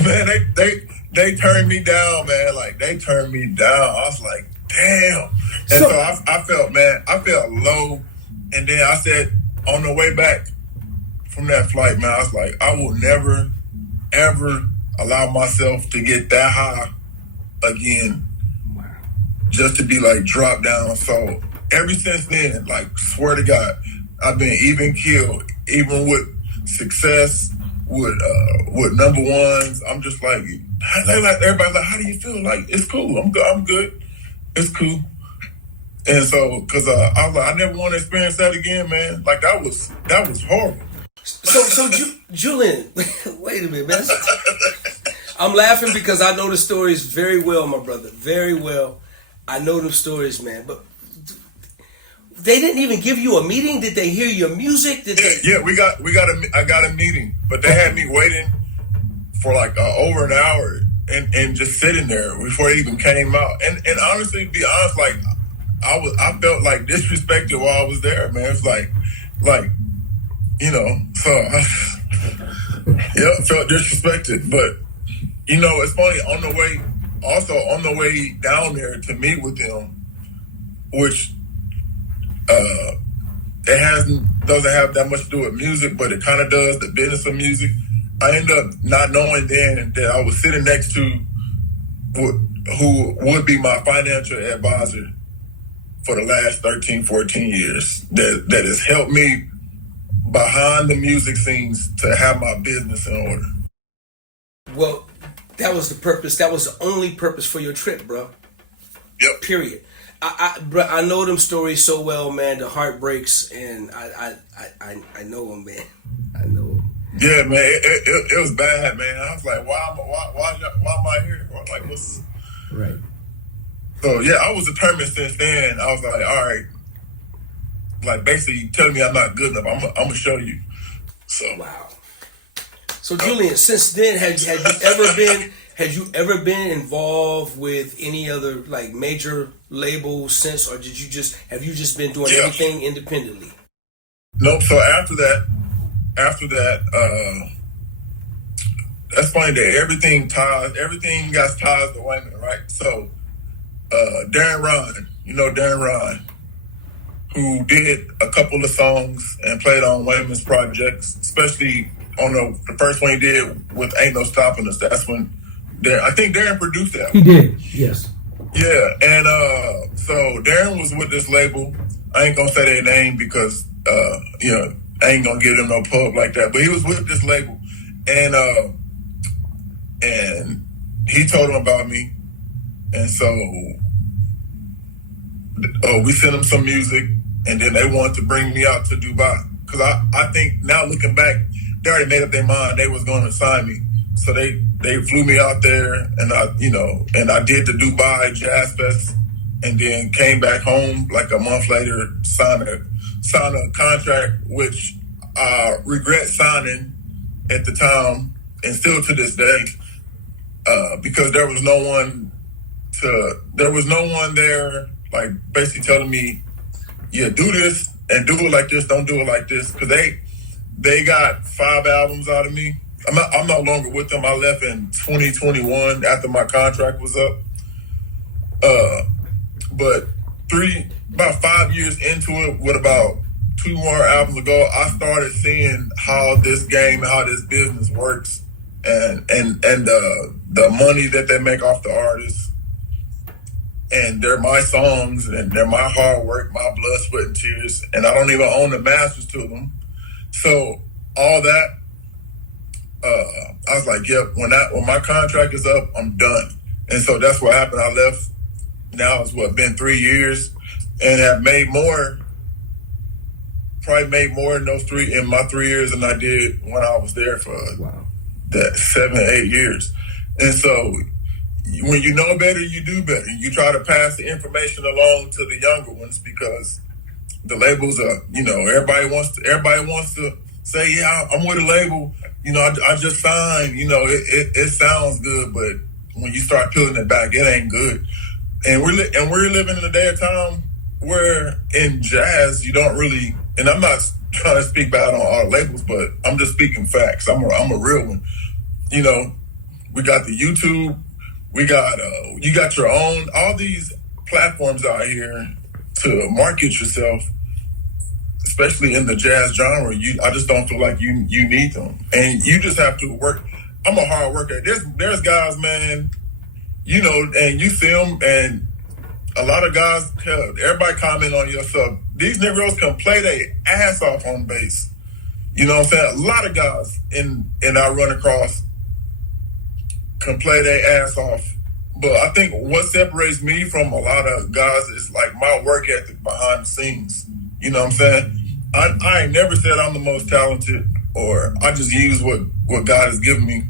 man, they turned me down, man. Like, they turned me down. I was like, damn. And so I felt low. And then I said, on the way back from that flight, man, I was like, I will never, ever allow myself to get that high again, just to be like dropped down. So ever since then, like, swear to God, I've been even killed, even with success, with number ones. I'm just like, everybody's like, how do you feel? Like, it's cool. I'm good. It's cool. And so, cause I was like, I never want to experience that again, man. Like, that was horrible. So Julian, wait a minute, man. I'm laughing because I know the stories very well, my brother, very well. I know them stories, man. But they didn't even give you a meeting. Did they hear your music? Yeah, I got a meeting, but they had me waiting for like over an hour and just sitting there before it even came out. And honestly, to be honest, like I felt like disrespected while I was there, man. It's like so I felt disrespected. But it's funny, on the way down there to meet with them, which it doesn't have that much to do with music, but it kind of does, the business of music. I ended up not knowing then that I was sitting next to who would be my financial advisor for the last 13, 14 years that has helped me behind the music scenes to have my business in order. Well, that was the purpose. That was the only purpose for your trip, bro. Yep. Period. I know them stories so well, man. The heartbreaks, and I know them, man. I know them. Yeah, man. It was bad, man. I was like, why am I here? I was like, what's right? So yeah, I was determined since then. I was like, all right, like basically you telling me I'm not good enough. I'm gonna show you. So wow. So Julian, since then, had you ever been involved with any other like major labels since, or have you just been doing everything independently? Nope. So after that, that's funny that everything got ties to women, right? So Darren Ron, Darren Ron, who did a couple of songs and played on Wayman's projects, especially on the first one he did with Ain't No Stopping Us. That's when I think Darren produced that one. He did, yes. Yeah, and so Darren was with this label. I ain't gonna say their name because I ain't gonna give them no pub like that. But he was with this label, and he told him about me, and so we sent him some music, and then they wanted to bring me out to Dubai because I think now looking back, they already made up their mind they was going to sign me. So they flew me out there, and I did the Dubai Jazz Fest, and then came back home like a month later, signed a contract, which I regret signing at the time, and still to this day, because there was no one there, like basically telling me, yeah, do this and do it like this, don't do it like this, because they got 5 albums out of me. I'm no longer with them. I left in 2021 after my contract was up. But about 5 years into it, with about 2 more albums ago, I started seeing how this game, how this business works, and the money that they make off the artists. And they're my songs, and they're my hard work, my blood, sweat, and tears, and I don't even own the masters to them. So all that, I was like, yep, when my contract is up, I'm done. And so that's what happened. I left. Now it's been 3 years, and have probably made more in my 3 years than I did when I was there for that 7, 8 years. And so when you know better, you do better. You try to pass the information along to the younger ones, because the labels are, everybody wants to say, yeah, I'm with a label. I just signed. It sounds good, but when you start peeling it back, it ain't good. And we're living in a day of time where in jazz you don't really. And I'm not trying to speak bad on all labels, but I'm just speaking facts. I'm a real one. We got the YouTube. We got you got your own, all these platforms out here to market yourself, especially in the jazz genre. I just don't feel like you need them, and you just have to work. I'm a hard worker. There's guys, man, and you see them, and a lot of guys, everybody comment on your stuff. These Negroes can play their ass off on bass. You know what I'm saying? A lot of guys in I run across can play their ass off. But I think what separates me from a lot of guys is like my work ethic behind the scenes. You know what I'm saying? I ain't never said I'm the most talented, or I just use what God has given me.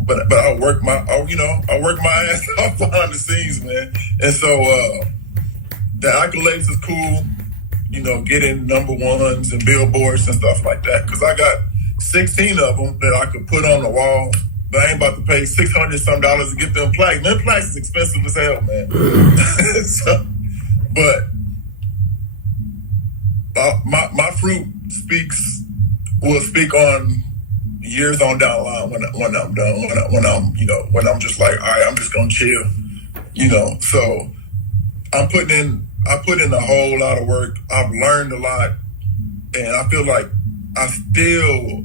But I work my ass off behind the scenes, man. And so the accolades is cool, getting number ones and billboards and stuff like that. Because I got 16 of them that I could put on the wall. But I ain't about to pay $600 some to get them plaques. Them plaques is expensive as hell, man. But my fruit will speak on years on down the line when I'm done, when I'm just like, all right, I'm just gonna chill, So I put in a whole lot of work. I've learned a lot, and I feel like I still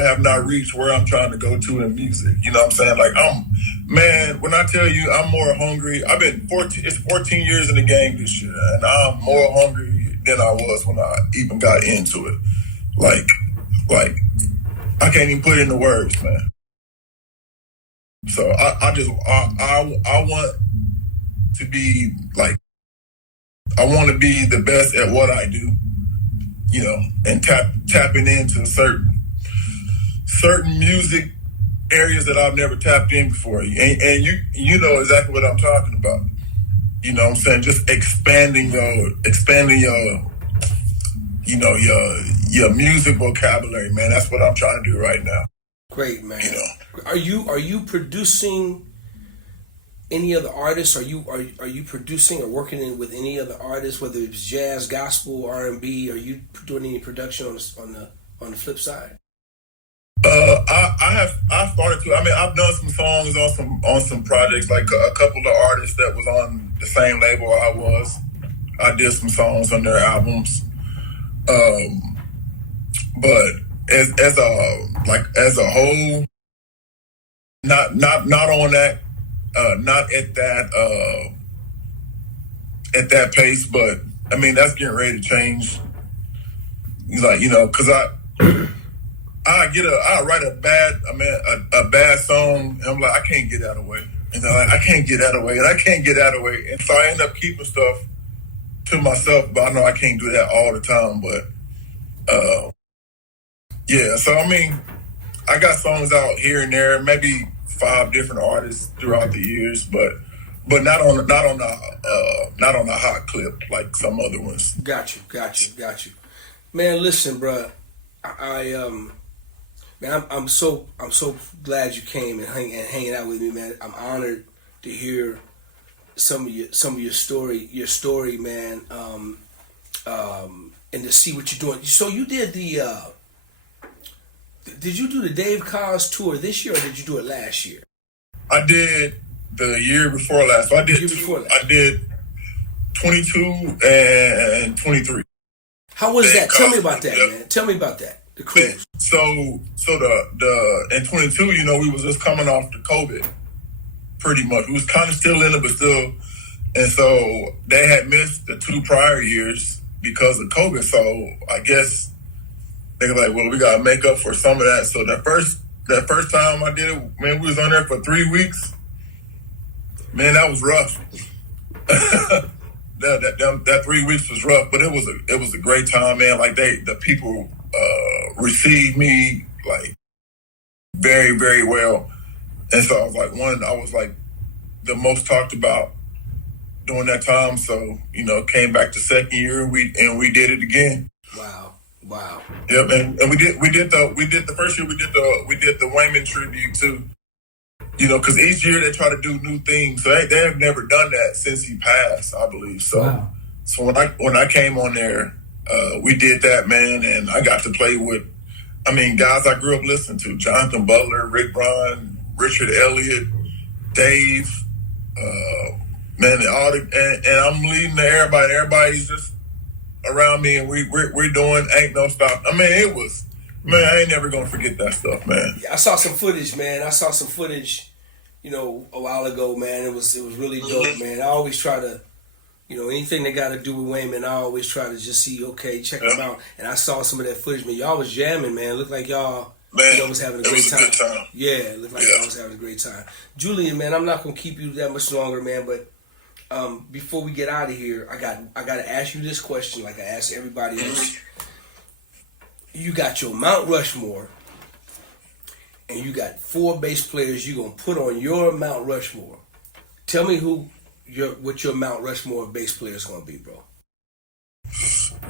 have not reached where I'm trying to go to in music. You know what I'm saying? Like when I tell you I'm more hungry, I've been 14 years in the game this year, and I'm more hungry than I was when I even got into it. Like I can't even put it into words, man. So I want to be like, I want to be the best at what I do. And tapping into certain music areas that I've never tapped in before. And you know exactly what I'm talking about. You know what I'm saying? Just expanding your music vocabulary, man. That's what I'm trying to do right now. Great, man. Are you producing any other artists? Are you producing or working with any other artists, whether it's jazz, gospel, R&B? Are you doing any production on the flip side? I started to. I mean, I've done some songs on some projects, like a couple of artists that was on the same label I was. I did some songs on their albums. But as a whole, not on that, not at that pace. But I mean, that's getting ready to change. Like, because I write a bad song, and I'm like, I can't get out of the way, and I can't get out of the way, and I can't get out of the way, and so I end up keeping stuff to myself. But I know I can't do that all the time. But yeah, so I mean, I got songs out here and there, maybe 5 different artists throughout the years, but not on a hot clip like some other ones. Got you. Man, listen, bro. Man, I'm so glad you came and hanging out with me, man. I'm honored to hear some of your story, man. And to see what you're doing. So you did did you do the Dave Cos tour this year, or did you do it last year? I did the year before last. So I did I did 22 and 23. How was Dave that? Cos, Tell me about that, yep. man. Tell me about that. The cruise. So the in 22, we was just coming off the COVID, pretty much. We was kind of still in it, but still. And so they had missed the 2 prior years because of COVID. So I guess they were like, well, we gotta make up for some of that. So that first time I did it, man, we was on there for 3 weeks. Man, that was rough. that 3 weeks was rough, but it was a great time, man. Like the people received me like very, very well. And so I was like the most talked about during that time. So, came back the second year and we did it again. Wow. Yep, and we did the first year we did the Wayman tribute too. Because each year they try to do new things. So they have never done that since he passed, I believe. So wow. So when I came on there, we did that, man, and I got to play with guys I grew up listening to: Jonathan Butler, Rick Braun, Richard Elliott, Dave, man, and I'm leading to everybody. Everybody's just around me, and we're doing Ain't No Stop. I ain't never gonna forget that stuff, man. Yeah, I saw some footage, man. A while ago, man. It was really dope, man. I always try to, anything they got to do with Wayman, I always try to just see, okay, check them out. And I saw some of that footage, man. Y'all was jamming, man. It looked like y'all was having a great time. Good time. Yeah, it looked like y'all was having a great time. Julian, man, I'm not gonna keep you that much longer, man, but before we get out of here, I got to ask you this question, like I ask everybody else. You got your Mount Rushmore, and you got 4 bass players you gonna put on your Mount Rushmore. Tell me what your Mount Rushmore of bass players gonna be, bro.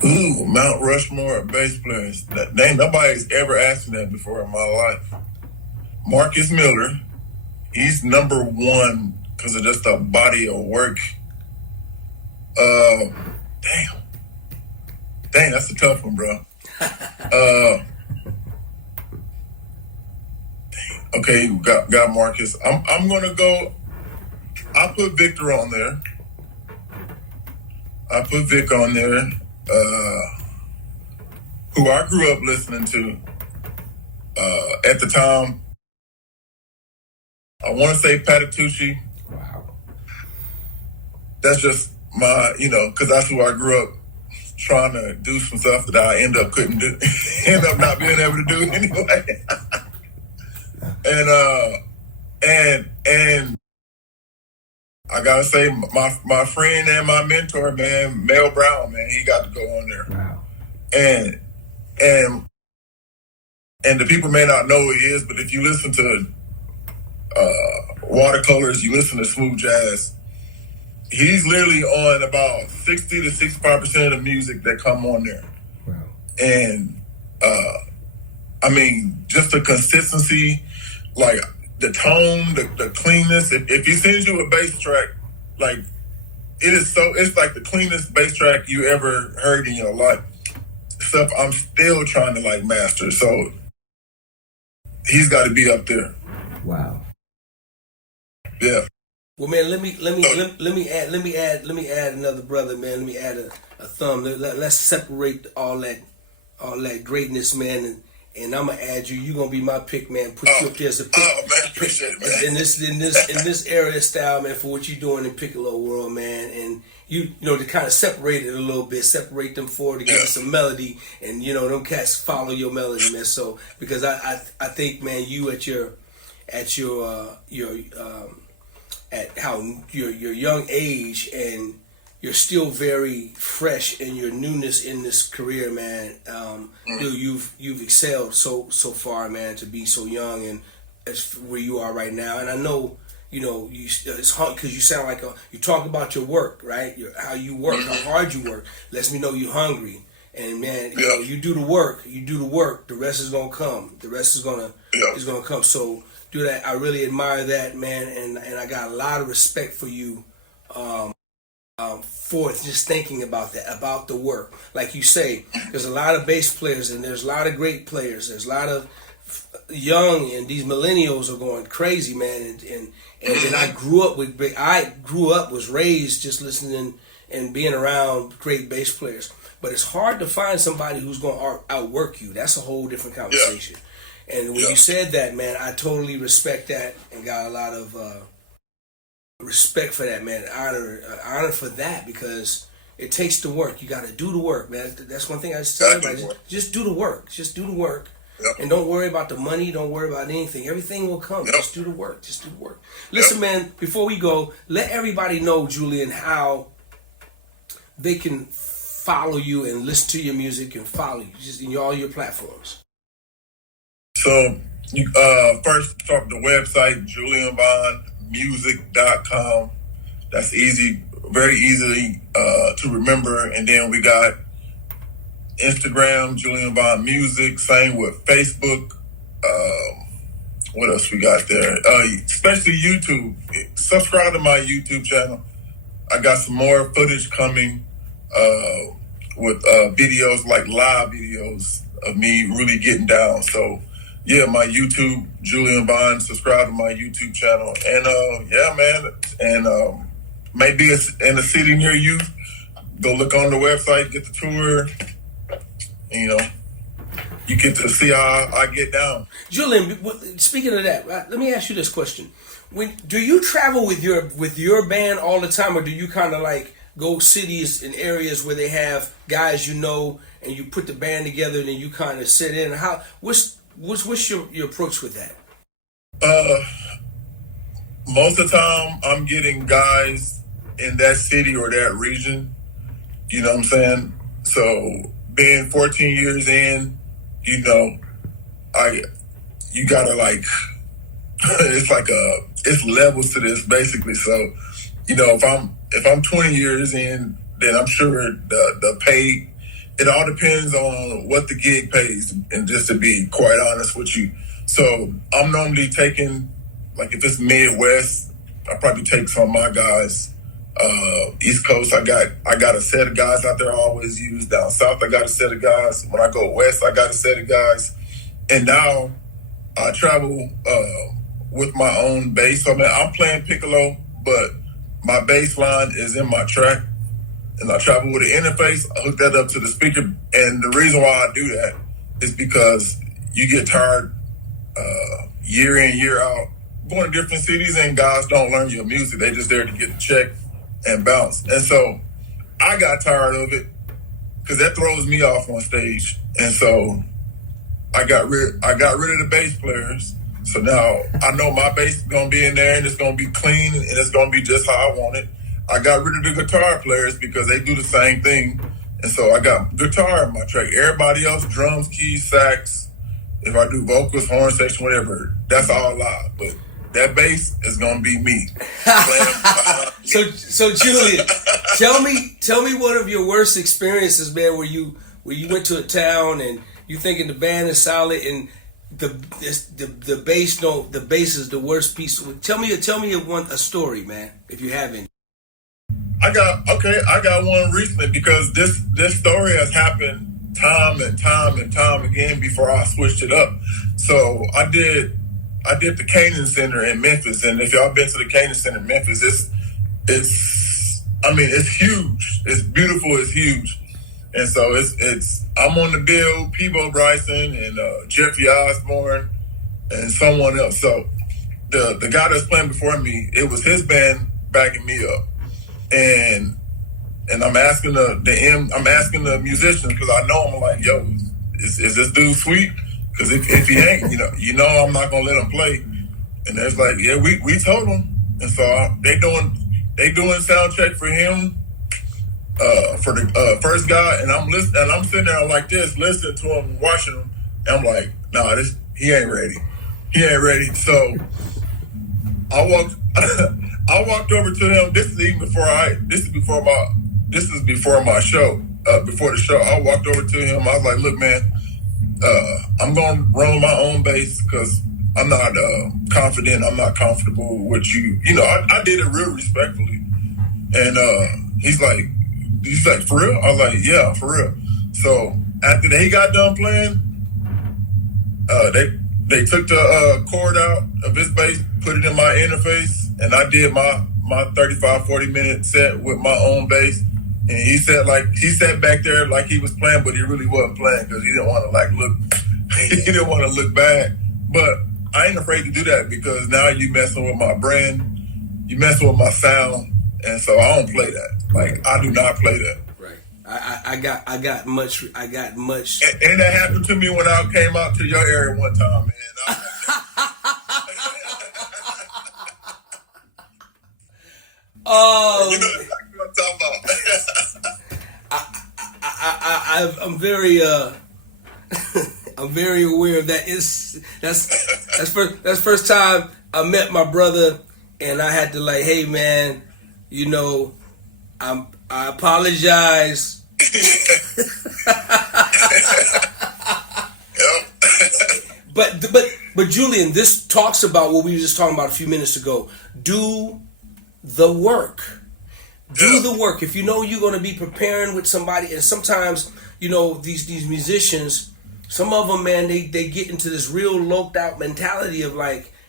Ooh, Mount Rushmore of bass players. Nobody's ever asked me that before in my life. Marcus Miller, he's number 1 because of just the body of work. Dang, that's a tough one, bro. Okay, got Marcus. I'm gonna go. I put Victor on there. I put Vic on there, who I grew up listening to. At the time, I want to say Patitucci. Wow. That's just my, because that's who I grew up trying to do some stuff that I end up not being able to do anyway. And I gotta say, my friend and my mentor, man, Mel Brown, man, he got to go on there. Wow. And the people may not know who he is, but if you listen to Watercolors, you listen to smooth jazz, he's literally on about 60 to 65% of the music that come on there. Wow. And just the consistency, like the tone, the cleanness. If he sends you a bass track, like it's like the cleanest bass track you ever heard in your life. Stuff I'm still trying to like master. So he's got to be up there. Wow. Yeah. Well, man, let me add another brother, man. Let me add a thumb. Let's separate all that greatness, man, and I'm gonna add you. You're gonna be my pick, man. Put you up there as a pick. Oh man, appreciate it, man. In this area style, man, for what you're doing in Piccolo world, man, and you know to kind of separate it a little bit, separate them four to give us some melody, and you know them cats follow your melody, man. So because I think, man, you at your at how your young age, and you're still very fresh in your newness in this career, man. Dude, you've excelled so far, man, to be so young and as where you are right now. And I know, you know, it's hard because you sound like you talk about your work, right? How you work, how hard you work. Lets me know you're hungry. And man, you know, you do the work. The rest is gonna come. The rest is gonna come. So do that. I really admire that, man, and I got a lot of respect for you for just thinking about that, about the work. Like you say, there's a lot of bass players and there's a lot of great players. There's a lot of young, and these millennials are going crazy, man. And then I grew up was raised just listening and being around great bass players. But it's hard to find somebody who's going to outwork you. That's a whole different conversation. Yeah. And when you said that, man, I totally respect that and got a lot of respect for that, man. Honor for that, because it takes the work. You got to do the work, man. That's one thing I just tell everybody. Just do the work. Just do the work. Yep. And don't worry about the money. Don't worry about anything. Everything will come. Yep. Just do the work. Just do the work. Listen, man, before we go, let everybody know, Julian, how they can follow you and listen to your music and follow you just in all your platforms. So, you first start the website, JulianVaughnMusic.com. That's easy, very easily to remember. And then we got Instagram, Julian Vaughn Music. Same with Facebook. What else we got there? Especially YouTube. Subscribe to my YouTube channel. I got some more footage coming with videos, like live videos of me really getting down. So yeah, my YouTube, Julian Vaughn. Subscribe to my YouTube channel. And yeah, man. And maybe it's in a city near you. Go look on the website, get the tour. You know, you get to see how I get down. Julian, speaking of that, let me ask you this question: do you travel with your band all the time, or do you kind of like go cities and areas where they have guys you know, and you put the band together, and then you kind of sit in? What's your approach with that? Most of the time, I'm getting guys in that city or that region. You know what I'm saying? So, being 14 years in, you know, you gotta like, it's levels to this basically. So, you know, if I'm 20 years in, then I'm sure the pay, it all depends on what the gig pays. And just to be quite honest with you. So I'm normally taking, like if it's Midwest, I probably take some of my guys. East Coast, I got a set of guys out there I always use. Down South, I got a set of guys. When I go West, I got a set of guys. And now I travel with my own bass. So man, I'm playing piccolo, but my bass line is in my track. And I travel with an interface. I hook that up to the speaker. And the reason why I do that is because you get tired year in, year out, going to different cities, and guys don't learn your music. They just there to get the check and bounce. And so I got tired of it because that throws me off on stage. And so I got rid of the bass players. So now I know my bass is gonna be in there and it's gonna be clean and it's gonna be just how I want it. I got rid of the guitar players because they do the same thing. And so I got guitar in my track. Everybody else, drums, keys, sax. If I do vocals, horn section, whatever, that's all live. But that bass is gonna be me. So Julian, tell me one of your worst experiences, man, where you went to a town and you thinking the band is solid and the bass is the worst piece. Tell me a story, man, if you have any. I got one recently because this story has happened time and time again before I switched it up. So I I did the Canaan Center in Memphis, and if y'all been to the Canaan Center in Memphis, it's huge. It's beautiful. It's huge. And so it's I'm on the bill, Peebo Bryson and Jeffrey Osborne and someone else. So the guy that's playing before me, it was his band backing me up, and I'm asking I'm asking the musicians, because I know, I'm like, yo, is this dude sweet? Because if he ain't, I'm not gonna let him play. And it's like, yeah, we told him, and so they doing sound check for him. For the first guy, and I'm listening, and I'm sitting there like this, listening to him, watching him, and I'm like, nah, he ain't ready. He ain't ready. So I walked over to him. This is before my show. Before the show, I walked over to him. I was like, look, man, I'm gonna run my own bass because I'm not confident. I'm not comfortable with you. I did it real respectfully, and he's like, for real? I was like, yeah, for real. So after he got done playing, they took the cord out of his bass, put it in my interface, and I did my 35, 40-minute set with my own bass. And he sat back there like he was playing, but he really wasn't playing because he didn't want to he didn't want to look bad. But I ain't afraid to do that, because now you messing with my brand, you messing with my sound, and so I don't play that. Like, I do not play that. Right. I got much. And that happened to me when I came out to your area one time, man. Oh, you know exactly what I'm talking about. I'm very I'm very aware of that. That's first time I met my brother, and I had to hey man, I apologize. But Julian, this talks about what we were just talking about a few minutes ago. Do the work. Do the work. If you're going to be preparing with somebody, and sometimes these musicians, some of them, man, they get into this real loped out mentality of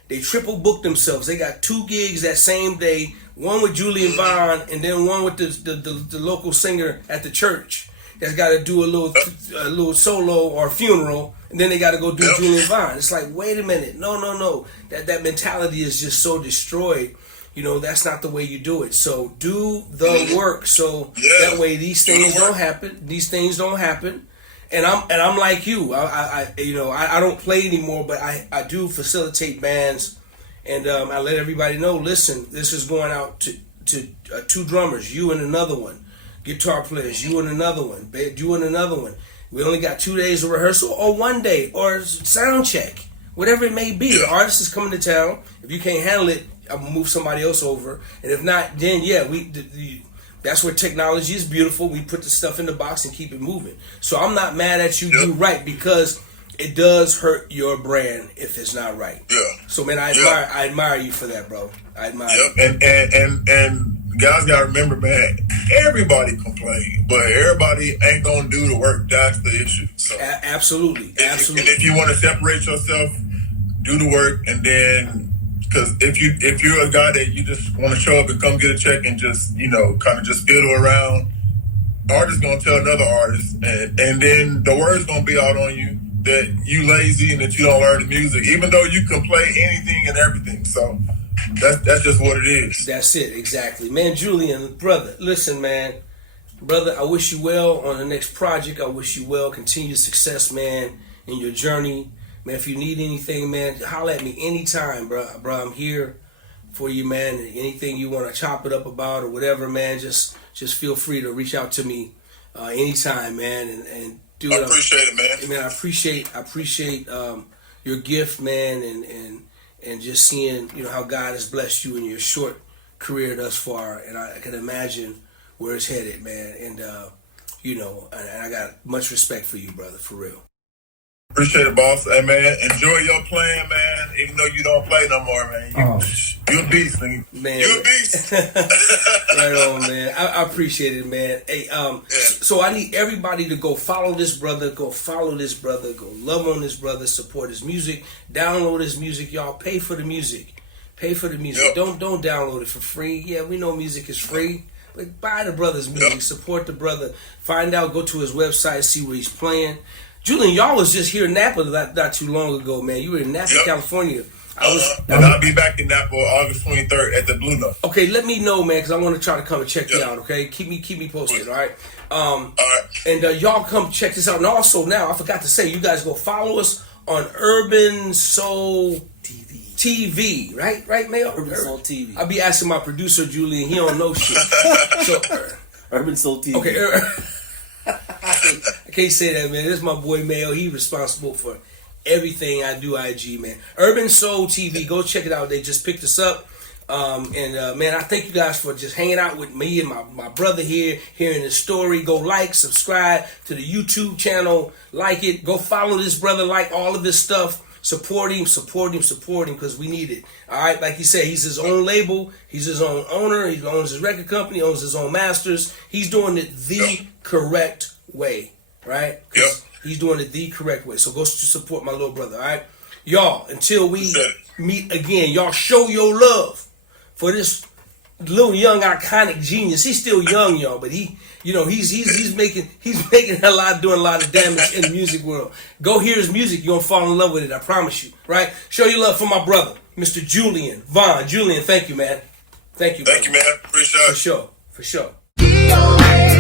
they triple book themselves. They got 2 gigs that same day, one with Julian Vaughn and then one with the local singer at the church that's got to do a little solo or funeral, and then they got to go do Julian Vaughn. It's like, wait a minute, no, that mentality is just so destroyed. That's not the way you do it. So do the work, so that way these things don't happen. These things don't happen. And I'm like you. I don't play anymore, but I do facilitate bands, and I let everybody know. Listen, this is going out to 2 drummers, you and another one, guitar players, you and another one, you and another one. We only got 2 days of rehearsal, or 1 day, or sound check, whatever it may be. The artist is coming to town. If you can't handle it, I'm gonna move somebody else over, and if not, then that's where technology is beautiful. We put the stuff in the box and keep it moving. So I'm not mad at you. Do right, because it does hurt your brand if it's not right. Yeah. So man, I admire you for that, bro. I admire you. And guys gotta remember, man, everybody complain, but everybody ain't gonna do the work. That's the issue. So absolutely. And if you want to separate yourself, do the work, and then. Because if you're a guy that you just want to show up and come get a check and just kind of just fiddle around, artist gonna tell another artist, and then the word's gonna be out on you that you lazy and that you don't learn the music, even though you can play anything and everything. So that's just what it is. That's it, exactly, man. Julian, brother, listen, man, brother, I wish you well on the next project. I wish you well, continued success, man, in your journey. Man, if you need anything, man, holler at me anytime, bro. I'm here for you, man. Anything you want to chop it up about or whatever, man, just feel free to reach out to me anytime, man. And do it. I appreciate it, man. Man, I appreciate your gift, man, and just seeing how God has blessed you in your short career thus far, and I can imagine where it's headed, man. And and I got much respect for you, brother, for real. Appreciate it, boss. Hey, man, enjoy your playing, man. Even though you don't play no more, man. You a beast, nigga. Man. You a beast. Right on, man. I appreciate it, man. Hey, so I need everybody to go follow this brother. Go follow this brother. Go love on this brother. Support his music. Download his music, y'all. Pay for the music. Pay for the music. Yep. Don't download it for free. Yeah, we know music is free. But buy the brother's music. Yep. Support the brother. Find out. Go to his website. See what he's playing. Julian, y'all was just here in Napa not too long ago, man. You were in Napa, Yep. California. And I'll be back in Napa August 23rd at the Blue Note. Okay, let me know, man, because I want to try to come and check you out. Okay, keep me posted. All right. All right. And y'all come check this out. And also now, I forgot to say, you guys go follow us on Urban Soul TV, right, Mayo? Urban Soul TV. I'll be asking my producer Julian. He don't know shit. So Urban Soul TV. okay. I can't say that, man. This is my boy Mayo. He's responsible for everything I do IG, man. Urban Soul TV. Go check it out. They just picked us up. Man, I thank you guys for just hanging out with me and my brother here, hearing his story. Go like, subscribe to the YouTube channel. Like it. Go follow this brother. Like all of this stuff. Support him, because we need it. All right, like he said, he's his own label. He's his own owner. He owns his record company, owns his own masters. He's doing it the correct way, right? Yep. He's doing it the correct way. So go support my little brother, all right? Y'all, until we meet again, y'all show your love for this little young iconic genius. He's still young, y'all, but he's making doing a lot of damage in the music world. Go hear his music, you're gonna fall in love with it, I promise you. Right? Show your love for my brother, Mr. Julian Vaughn. Julian, thank you, man. Thank you, Thank you, man. Appreciate it. For sure. DOA.